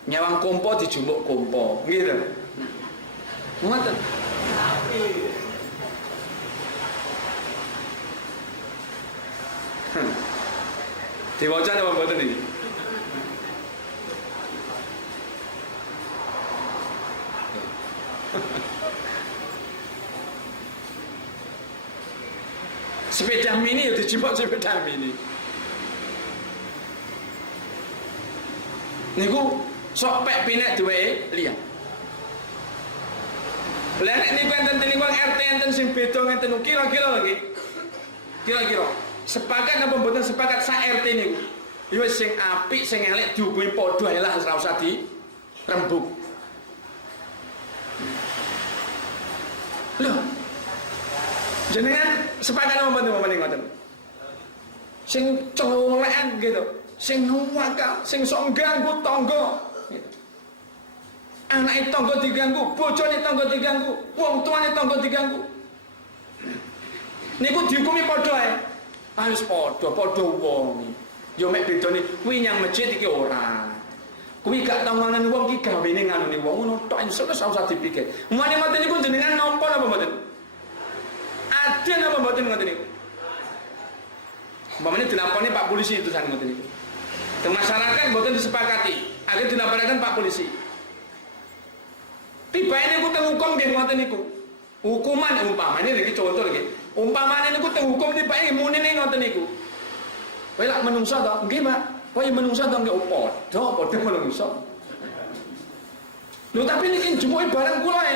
nyawang kompo dijumbuk kompo, gitu. Nah, ngoten. Diwaca apa mboten iki? Sepeda mini ya dijemput sepeda mini. Niku sok pek pinek duwe liyan. Lah nek niku enten niku RT enten sing beda ngenten kira-kira lagi. Kira-kira sepakat apa mboten sepakat sak RT niku. Ya wis sing apik sing elek dihukumi padha ae lah ora usah dirembug. Loh. Jenengan sepakat apa mboten mrene ngoten? Sing colekan gitu, sing nuwakal, sing sok ganggu tangga. Anake tangga diganggu, bojone tangga diganggu, wong tuane tangga diganggu. Niku dihukumi padha ae. Ah wis padha wong. Yo mek bedane kuwi nyang masjid iki ora. Kuwi gak tanganan wong iki gawene nganune wong ngono tok iso usah dipikir. Mane ngoten niku jenengan nampa napa mboten? Ada napa mboten ngoten niku? Umpamane dilaponi Pak Polisi itu san ngoten niku. Teng masyarakat mboten disepakati, akhirnya dilaporkan Pak Polisi. Tibae niku teng hukum nggih ngoten niku. Hukuman umpamane iki contoh nggih. Umpamane niku teng hukum tibae munine ngoten niku. Kowe lak menungso to? Nggih, Pak. Kowe menungso to nggih opo? Padha menungso. Lho tapi niki njumuki barang kula e.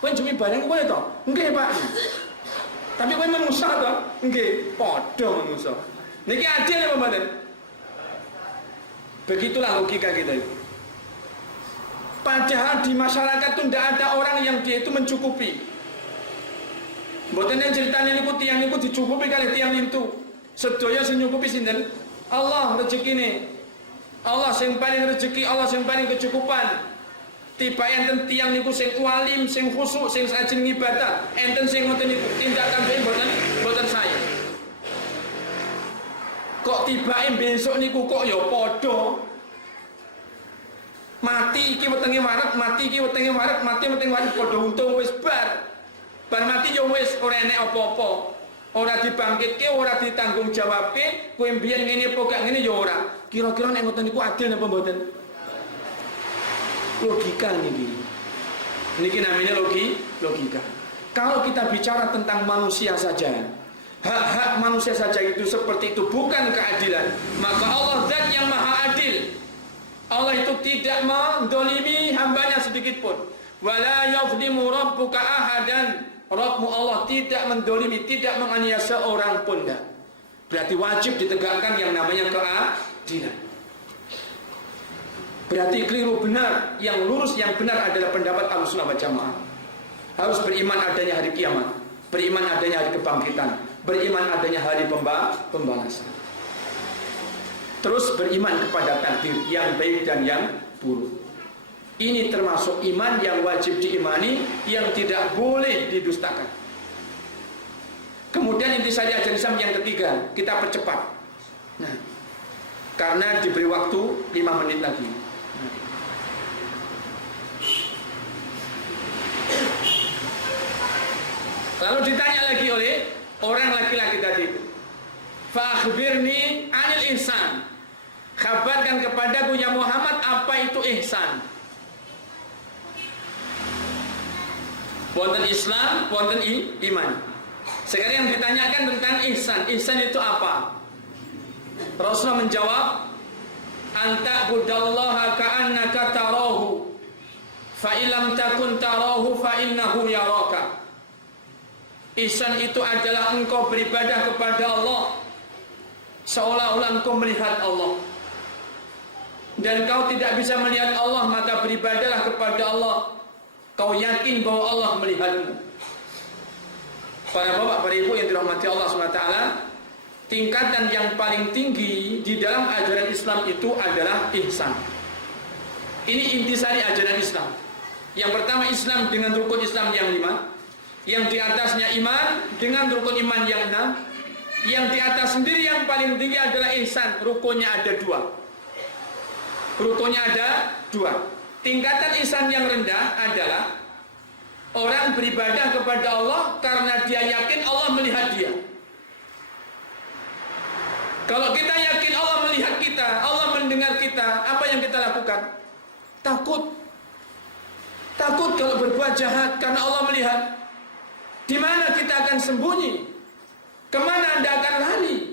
Kowe njumuki barang kowe to? Nggih, Pak. Tapi kowe menungso to? Nggih, padha menungso. Niki adil apa mboten? Begitulah logika kita itu. Padahal di masyarakat itu tidak ada orang yang dia itu mencukupi. Mboten yang ceritanya niku tiang niku dicukupi kali tiang lintu. Sedaya sing nyukupi sinten? Allah rezekine. Allah sing paling rezeki, Allah sing paling kecukupan. Tiba enten tiang niku sing walim, sing khusyuk, sing sajeng ibadah, enten sing ngoten niku tindakan mboten saya. Kok tibae besok niku kok ya padha. Mati iki wetenge warep, mati iki wetenge warep, mati wetenge warep padha untung wis bar. Bar mati ya wis ora enek apa-apa. ora dibangkitke, ora ditanggung jawabke, kowe mbiyen ngene apa gak ngene ya ora. Kira-kira nek ngoten niku adil napa mboten? Logika niki. Niki namanya logika. Kalau kita bicara tentang manusia saja, hak-hak manusia saja itu seperti itu, bukan keadilan, maka Allah zat yang maha adil. Allah itu tidak mendolimi hambanya sedikit pun. Wala yuzlimu rabbuka ahadan. Rabbmu Allah tidak mendolimi, tidak menganiaya seorang pun. Berarti wajib ditegakkan yang namanya keadilan. Berarti keliru benar, yang lurus yang benar adalah pendapat Ahlussunnah wal Jamaah. Harus beriman adanya hari kiamat, beriman adanya hari kebangkitan, beriman adanya hari pembalasan. Terus beriman kepada takdir yang baik dan yang buruk. Ini termasuk iman yang wajib diimani, yang tidak boleh didustakan. Kemudian intisari ajaran Islam yang ketiga, kita percepat. Nah, karena diberi waktu 5 menit lagi. Lalu ditanya lagi oleh orang laki-laki tadi itu, fa akhbirni 'anil ihsan. Kabarkan kepadaku ya Muhammad apa itu ihsan. Wonten Islam, wonten iman. Sekarang yang ditanyakan tentang ihsan. Ihsan itu apa? Rasulullah menjawab, anta budallaha ka'annaka tarahu, fa illam takun tarahu fa innahu yaraka. Ihsan itu adalah engkau beribadah kepada Allah seolah-olah engkau melihat Allah. Dan kau tidak bisa melihat Allah, maka beribadahlah kepada Allah. Kau yakin bahwa Allah melihatmu. Para bapak, para ibu yang dirahmati Allah SWT, tingkatan yang paling tinggi di dalam ajaran Islam itu adalah ihsan. Ini intisari ajaran Islam. Yang pertama Islam dengan rukun Islam yang 5. Yang di atasnya iman dengan rukun iman yang 6. Yang di atas sendiri yang paling tinggi adalah ihsan. Rukunnya ada 2. Rukunnya ada 2. Tingkatan ihsan yang rendah adalah orang beribadah kepada Allah karena dia yakin Allah melihat dia. Kalau kita yakin Allah melihat kita, Allah mendengar kita, apa yang kita lakukan? Takut. Takut kalau berbuat jahat karena Allah melihat. Di mana kita akan sembunyi? Kemana Anda akan lari?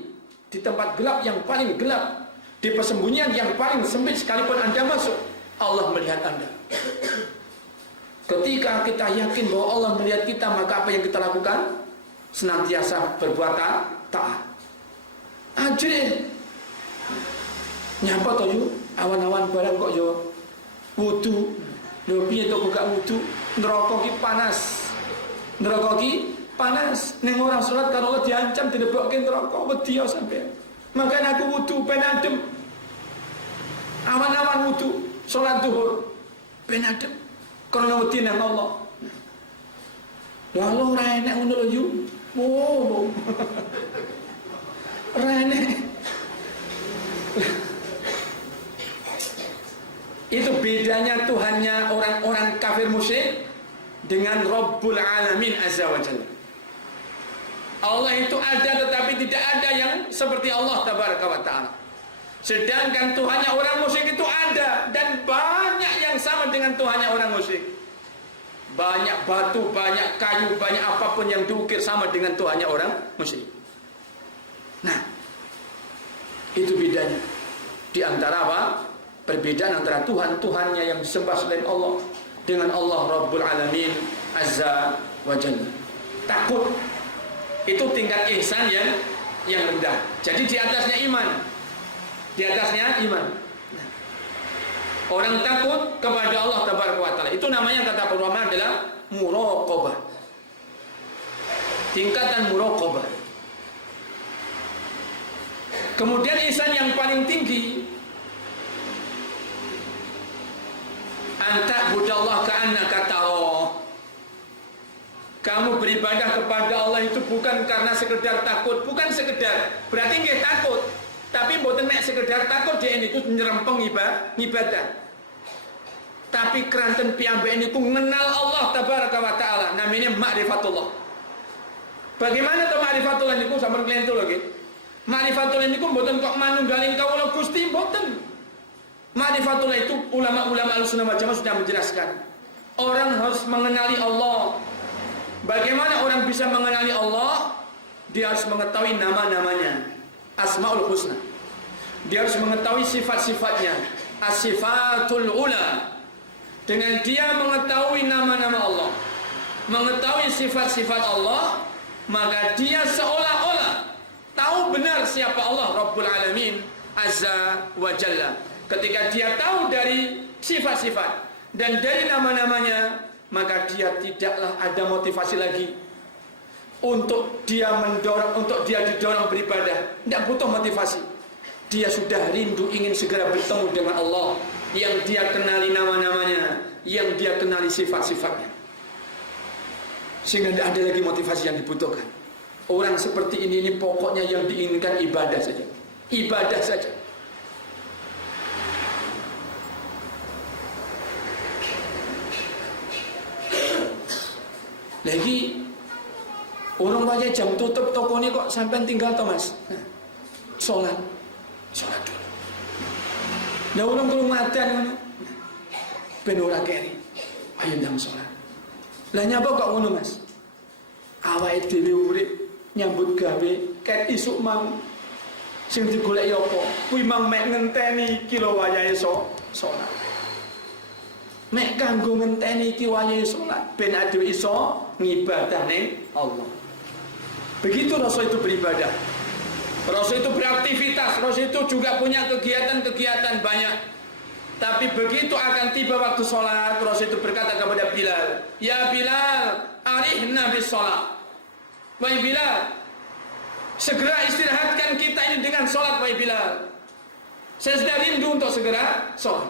Di tempat gelap yang paling gelap, di persembunyian yang paling sempit sekalipun Anda masuk, Allah melihat Anda. Ketika kita yakin bahwa Allah melihat kita, maka apa yang kita lakukan? Senantiasa berbuat taat. Ajri nyapa to yuk, awan-awan barang kok yo wudu. Lho piye to buka wudu? Neraka ki panas. Neraka ki panas. Ning ora salat karo Allah diancam dilebokke neraka wedi sampean. Makanya aku wudu ben adem. Awan-awan wudu, salat zuhur ben adem. Karena wedi nang Allah. Lha Allah ora enak ngono lho yu. Oh. Rene. Itu bedanya Tuhannya orang-orang kafir musyrik dengan Rabbul Alamin Azza wa Jalla. Allah itu ada tetapi tidak ada yang seperti Allah Tabaraka wa Ta'ala. Sedangkan Tuhannya orang musyrik itu ada, dan banyak yang sama dengan Tuhannya orang musyrik. Banyak batu, banyak kayu, banyak apapun yang diukir sama dengan Tuhannya orang musyrik. Nah, itu bedanya. Di antara apa? Perbedaan antara Tuhannya yang disembah selain Allah dengan Allah Rabbul Alamin Azza wa Jalla. Takut. Itu tingkat ihsan yang rendah. Jadi di atasnya iman. Di atasnya iman. Nah, orang takut kepada Allah Tabaraka wa Ta'ala, itu namanya kata ulama adalah muraqabah. Tingkatan muraqabah. Kemudian ihsan yang paling tinggi, anta budallah ka'annaka tarah. Kamu beribadah kepada Allah itu bukan karena sekedar takut, bukan sekedar, berarti nggih takut, tapi mboten nek sekedar takut dia niku nyerempeng ibadah. Tapi keranten piyambake niku mengenal Allah Tabaraka wa Ta'ala, namanya ma'rifatullah. Bagaimana to ma'rifatullah niku sampun klentu lho nggih. Ma'rifatullah niku mboten kok manunggaling kawula Gusti mboten. Ma'rifatullah itu ulama-ulama Ahlussunnah wal Jamaah sudah menjelaskan. Orang harus mengenali Allah. Bagaimana orang bisa mengenali Allah? Dia harus mengetahui nama-namanya, Asmaul Husna. Dia harus mengetahui sifat-sifatnya, As-Sifatul Ula. Dengan dia mengetahui nama-nama Allah, mengetahui sifat-sifat Allah, maka dia seolah-olah tahu benar siapa Allah Rabbul Alamin Azza wa Jalla. Ketika dia tahu dari sifat-sifat dan dari nama-namanya, maka dia tidaklah ada motivasi lagi untuk dia mendorong, untuk dia didorong beribadah. Tidak butuh motivasi. Dia sudah rindu ingin segera bertemu dengan Allah yang dia kenali nama-namanya, yang dia kenali sifat-sifatnya. Sehingga tidak ada lagi motivasi yang dibutuhkan. Orang seperti ini pokoknya yang diinginkan ibadah saja. Ibadah saja. Lagi orang wajah jam tutup toko ini kok sampai tinggal toh mas. Nah, sholat dulu. Nah orang kalau madan ben ora keri. Ayo ndang sholat. Lah nyapa kok ngono mas? Awake dhewe urip nyambut gawe ket isuk mang sing digoleki apa? Kuwi mang mek ngenteni iki lho wayahe sholat. Mek kanggo ngenteni iki wayahe sholat ben adewe iso ngibadah ning Allah. Begitu Rasul itu beribadah. Rasul itu beraktivitas, Rasul itu juga punya kegiatan-kegiatan banyak. Tapi begitu akan tiba waktu sholat, Rasul itu berkata kepada Bilal, "Ya Bilal, arihna bis sholat." Wahai Bilal, segera istirahatkan kita ini dengan sholat, wahai Bilal. Saya sudah rindu untuk segera sholat.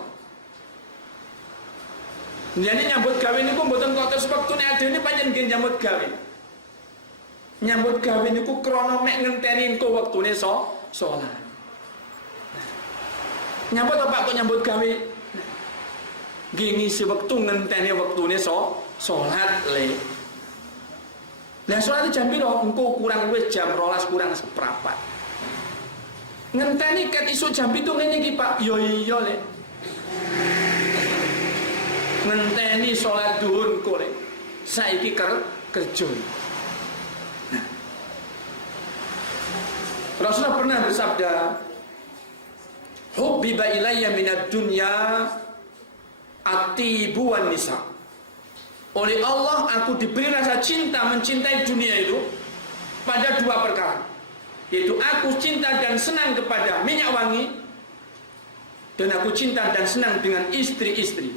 Jadi nyambut gawe niku mboten kok terus wektune adene pancen nggih nyambut gawe. Nyambut gawe niku krana mek ngenteni engko wektune salat. Nyambut apa kok nyambut gawe? Nggih ngisi wektu ngenteni wektune salat le. Lah salat jam piro? Engko kurang luwih jam 12 kurang seprapat. Ngenteni ket isuk jam 7 ngene iki Pak. Yo iya le. Ngenteni sholat duhur kore saiki kerja. Nah, Rasulullah pernah bersabda, "Hubbiba ilayya minad dunya atibu wan nisa." Oleh Allah aku diberi rasa cinta mencintai dunia itu pada dua perkara, yaitu aku cinta dan senang kepada minyak wangi, dan aku cinta dan senang dengan istri-istri.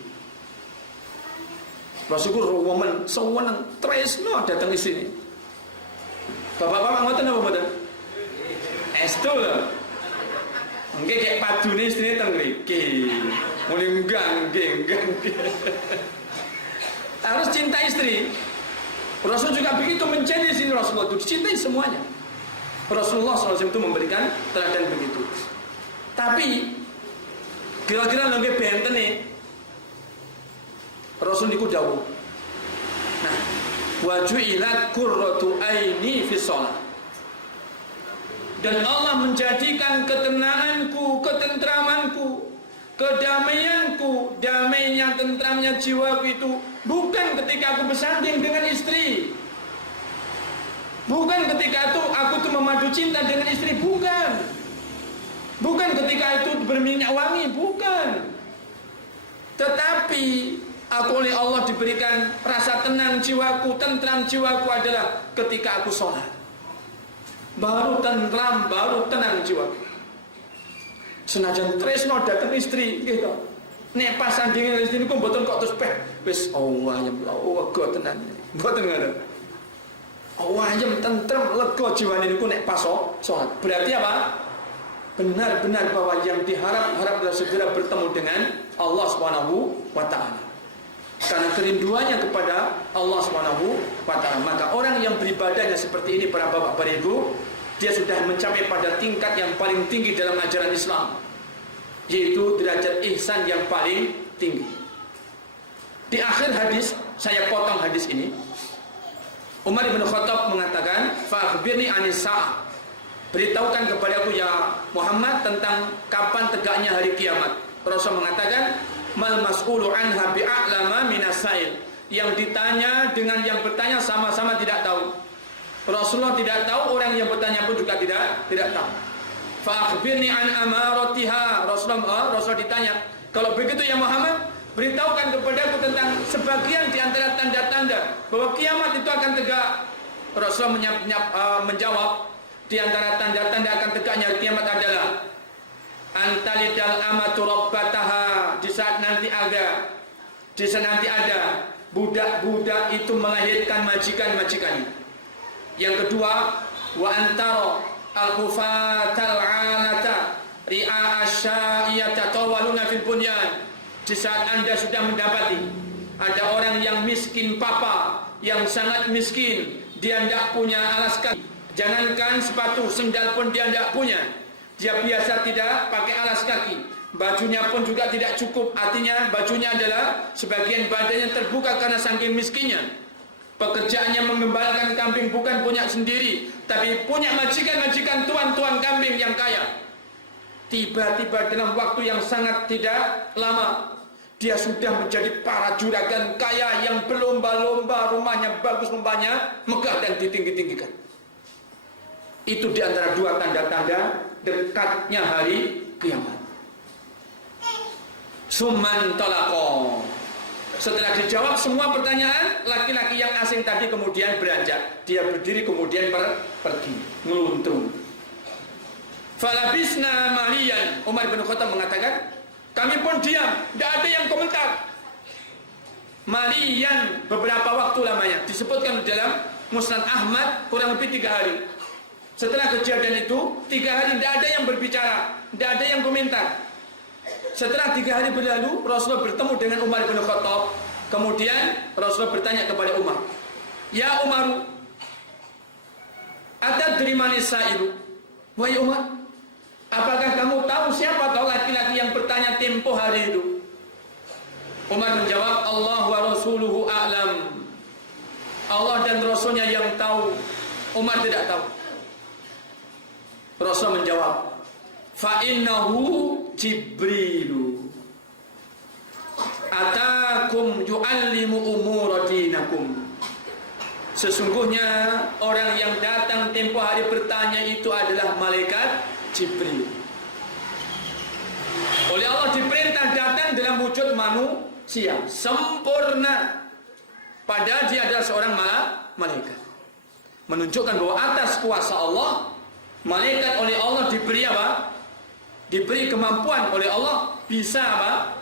Rasulullah woman sewenang tresno datang di sini. Bapak-bapak ngoten apa mboten? Estu lho. Nggih kayak padune istrine teng mriki. Muni enggak. Harus cinta istri. Rasul juga begitu menjadi sini, Rasulullah itu dicintai semuanya. Rasulullah SAW itu memberikan teladan begitu. Tapi kira-kira nggih benten nih. Rasul niku dawuh. Nah, wa ju'ilat qurratu aini fi shalah. Dan Allah menjadikan ketenanganku, ketentramanku, kedamaianku, damainya, tentramnya jiwaku itu bukan ketika aku bersanding dengan istri. Bukan ketika itu aku tuh memadu cinta dengan istri, bukan. Bukan ketika itu berminyak wangi, bukan. Tetapi aku oleh Allah diberikan rasa tenang jiwaku, tentram jiwaku adalah ketika aku sholat. Baru tentram, baru tenang jiwaku. Senajan tresno datang istri, gitu. Nek pas sandingin istri niku mboten kok terus wis Allah lega tenan. Mboten ngoten. Allah ayem tentrem lega jiwane niku nek pas sholat. Berarti apa? Benar-benar bahwa yang diharap adalah segera bertemu dengan Allah Subhanahu wa taala. Karena kerinduannya kepada Allah SWT, maka orang yang beribadahnya seperti ini, para bapak, para ibu, dia sudah mencapai pada tingkat yang paling tinggi dalam ajaran Islam, yaitu derajat ihsan yang paling tinggi. Di akhir hadis, saya potong hadis ini. Umar bin Khattab mengatakan, "Fa'khbirni anis sa'ah." Beritahukan kepadaku ya Muhammad tentang kapan tegaknya hari kiamat. Rasul mengatakan, "Mal mas'ulu anha bi'a'lama minas sa'il." Yang ditanya dengan yang bertanya sama-sama tidak tahu. Rasulullah tidak tahu, orang yang bertanya pun juga tidak tahu. Fa'khbirni an amaratiha. Rasul ditanya, "Kalau begitu ya Muhammad, beritahukan kepadaku tentang sebagian di antara tanda-tanda bahwa kiamat itu akan tegak." Rasul menjawab, di antara tanda-tanda akan tegaknya kiamat adalah antalidal amatu rabbataha, di saat nanti ada budak-budak itu melahirkan majikan-majikannya. Yang kedua, wa antara al-hufatal 'alata ri'a asyaiyata tawaluna fil bunyan. Di saat Anda sudah mendapati ada orang yang miskin papa, yang sangat miskin, dia tidak punya alas kaki, jangankan sepatu, sendal pun dia tidak punya. Dia biasa tidak pakai alas kaki, bajunya pun juga tidak cukup. Artinya bajunya adalah sebagian badannya terbuka karena saking miskinnya. Pekerjaannya mengembalakan kambing, bukan punya sendiri, tapi punya majikan-majikan, tuan-tuan kambing yang kaya. Tiba-tiba dalam waktu yang sangat tidak lama, dia sudah menjadi para juragan kaya yang berlomba-lomba, rumahnya bagus, rumahnya megah dan ditinggi-tinggikan. Itu di antara dua tanda-tanda dekatnya hari kiamat. Summan talaqo. Setelah dijawab semua pertanyaan, laki-laki yang asing tadi kemudian beranjak. Dia berdiri kemudian pergi, meluntung. Falabisna maliyan. Umar bin Khattab mengatakan, kami pun diam, tidak ada yang komentar. Maliyan, beberapa waktu lamanya. Disebutkan dalam Musnad Ahmad kurang lebih 3 hari. Setelah kejadian itu 3 hari tidak ada yang berbicara, tidak ada yang komentar. Setelah 3 hari berlalu, Rasulullah bertemu dengan Umar bin Khattab. Kemudian Rasulullah bertanya kepada Umar, "Ya Umar, atadri manis sa'ilu?" Wahai Umar, apakah kamu tahu siapa tahu laki-laki yang bertanya tempo hari itu? Umar menjawab, "Allah wa rasuluhu a'lam." Allah dan Rasulnya yang tahu. Umar tidak tahu. Rasul menjawab, "Fa innahu Jibrilu atakum yu'allimu umura dinakum." Sesungguhnya orang yang datang tempo hari bertanya itu adalah malaikat Jibril. Oleh Allah diperintah datang dalam wujud manusia sempurna, padahal dia adalah seorang malaikat. Menunjukkan bahwa atas kuasa Allah, malaikat oleh Allah diberi apa? Diberi kemampuan oleh Allah bisa apa?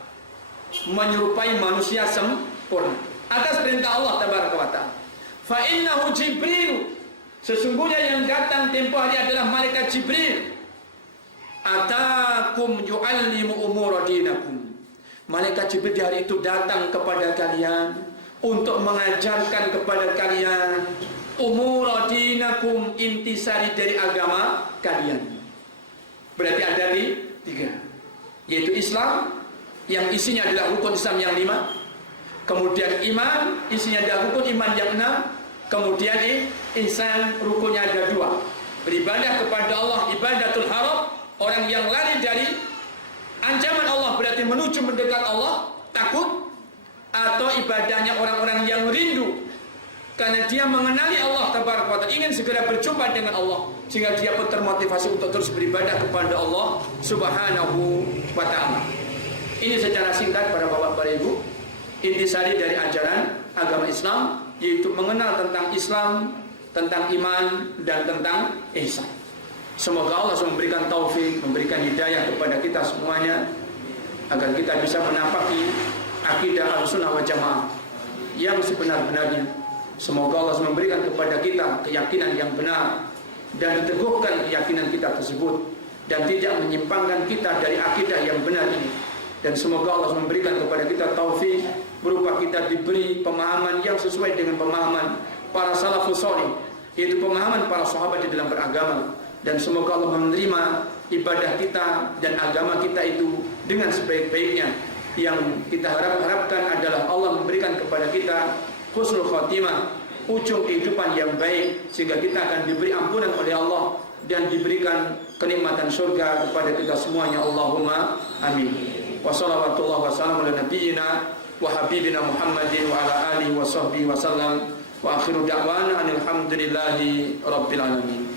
Menyerupai manusia sempurna. Atas perintah Allah tabaraka wa ta'ala. Fa innahu Jibril. Sesungguhnya yang datang tempo hari adalah malaikat Jibril. Atakum yu'allimu umura dinakum. Malaikat Jibril di hari itu datang kepada kalian untuk mengajarkan kepada kalian umura dinakum, intisari dari agama kalian. Berarti ada 3, yaitu Islam yang isinya adalah rukun Islam yang 5, kemudian iman isinya adalah rukun iman yang 6, kemudian ihsan rukunnya ada 2. Beribadah kepada Allah, ibadatul haram, orang yang lari dari ancaman Allah berarti menuju mendekat Allah, takut, atau ibadahnya orang-orang yang rindu karena dia mengenali Allah tabaraka wa ta'ala, ingin segera berjumpa dengan Allah, sehingga dia pun termotivasi untuk terus beribadah kepada Allah subhanahu wa ta'ala. Ini secara singkat para bapak, para ibu, intisari dari ajaran agama Islam, yaitu mengenal tentang Islam, tentang iman, dan tentang ihsan. Semoga Allah memberikan taufik, memberikan hidayah kepada kita semuanya, agar kita bisa menapaki akidah Ahlussunnah wal Jamaah yang sebenar-benarnya. Semoga Allah memberikan kepada kita keyakinan yang benar dan diteguhkan keyakinan kita tersebut dan tidak menyimpangkan kita dari akidah yang benar ini. Dan semoga Allah memberikan kepada kita taufik berupa kita diberi pemahaman yang sesuai dengan pemahaman para salafus salih, yaitu pemahaman para sahabat di dalam beragama. Dan semoga Allah menerima ibadah kita dan agama kita itu dengan sebaik-baiknya. Yang kita harapkan adalah Allah memberikan kepada kita husnul khatimah, ujung kehidupan yang baik, sehingga kita akan diberi ampunan oleh Allah dan diberikan kenikmatan surga kepada kita semuanya. Allahumma amin. Wa sallallahu wa sallam ala nabiyyina wa habibina Muhammadin wa ala alihi wa sahbihi wa sallam. Wa akhiru da'wana alhamdulillahi rabbil alamin.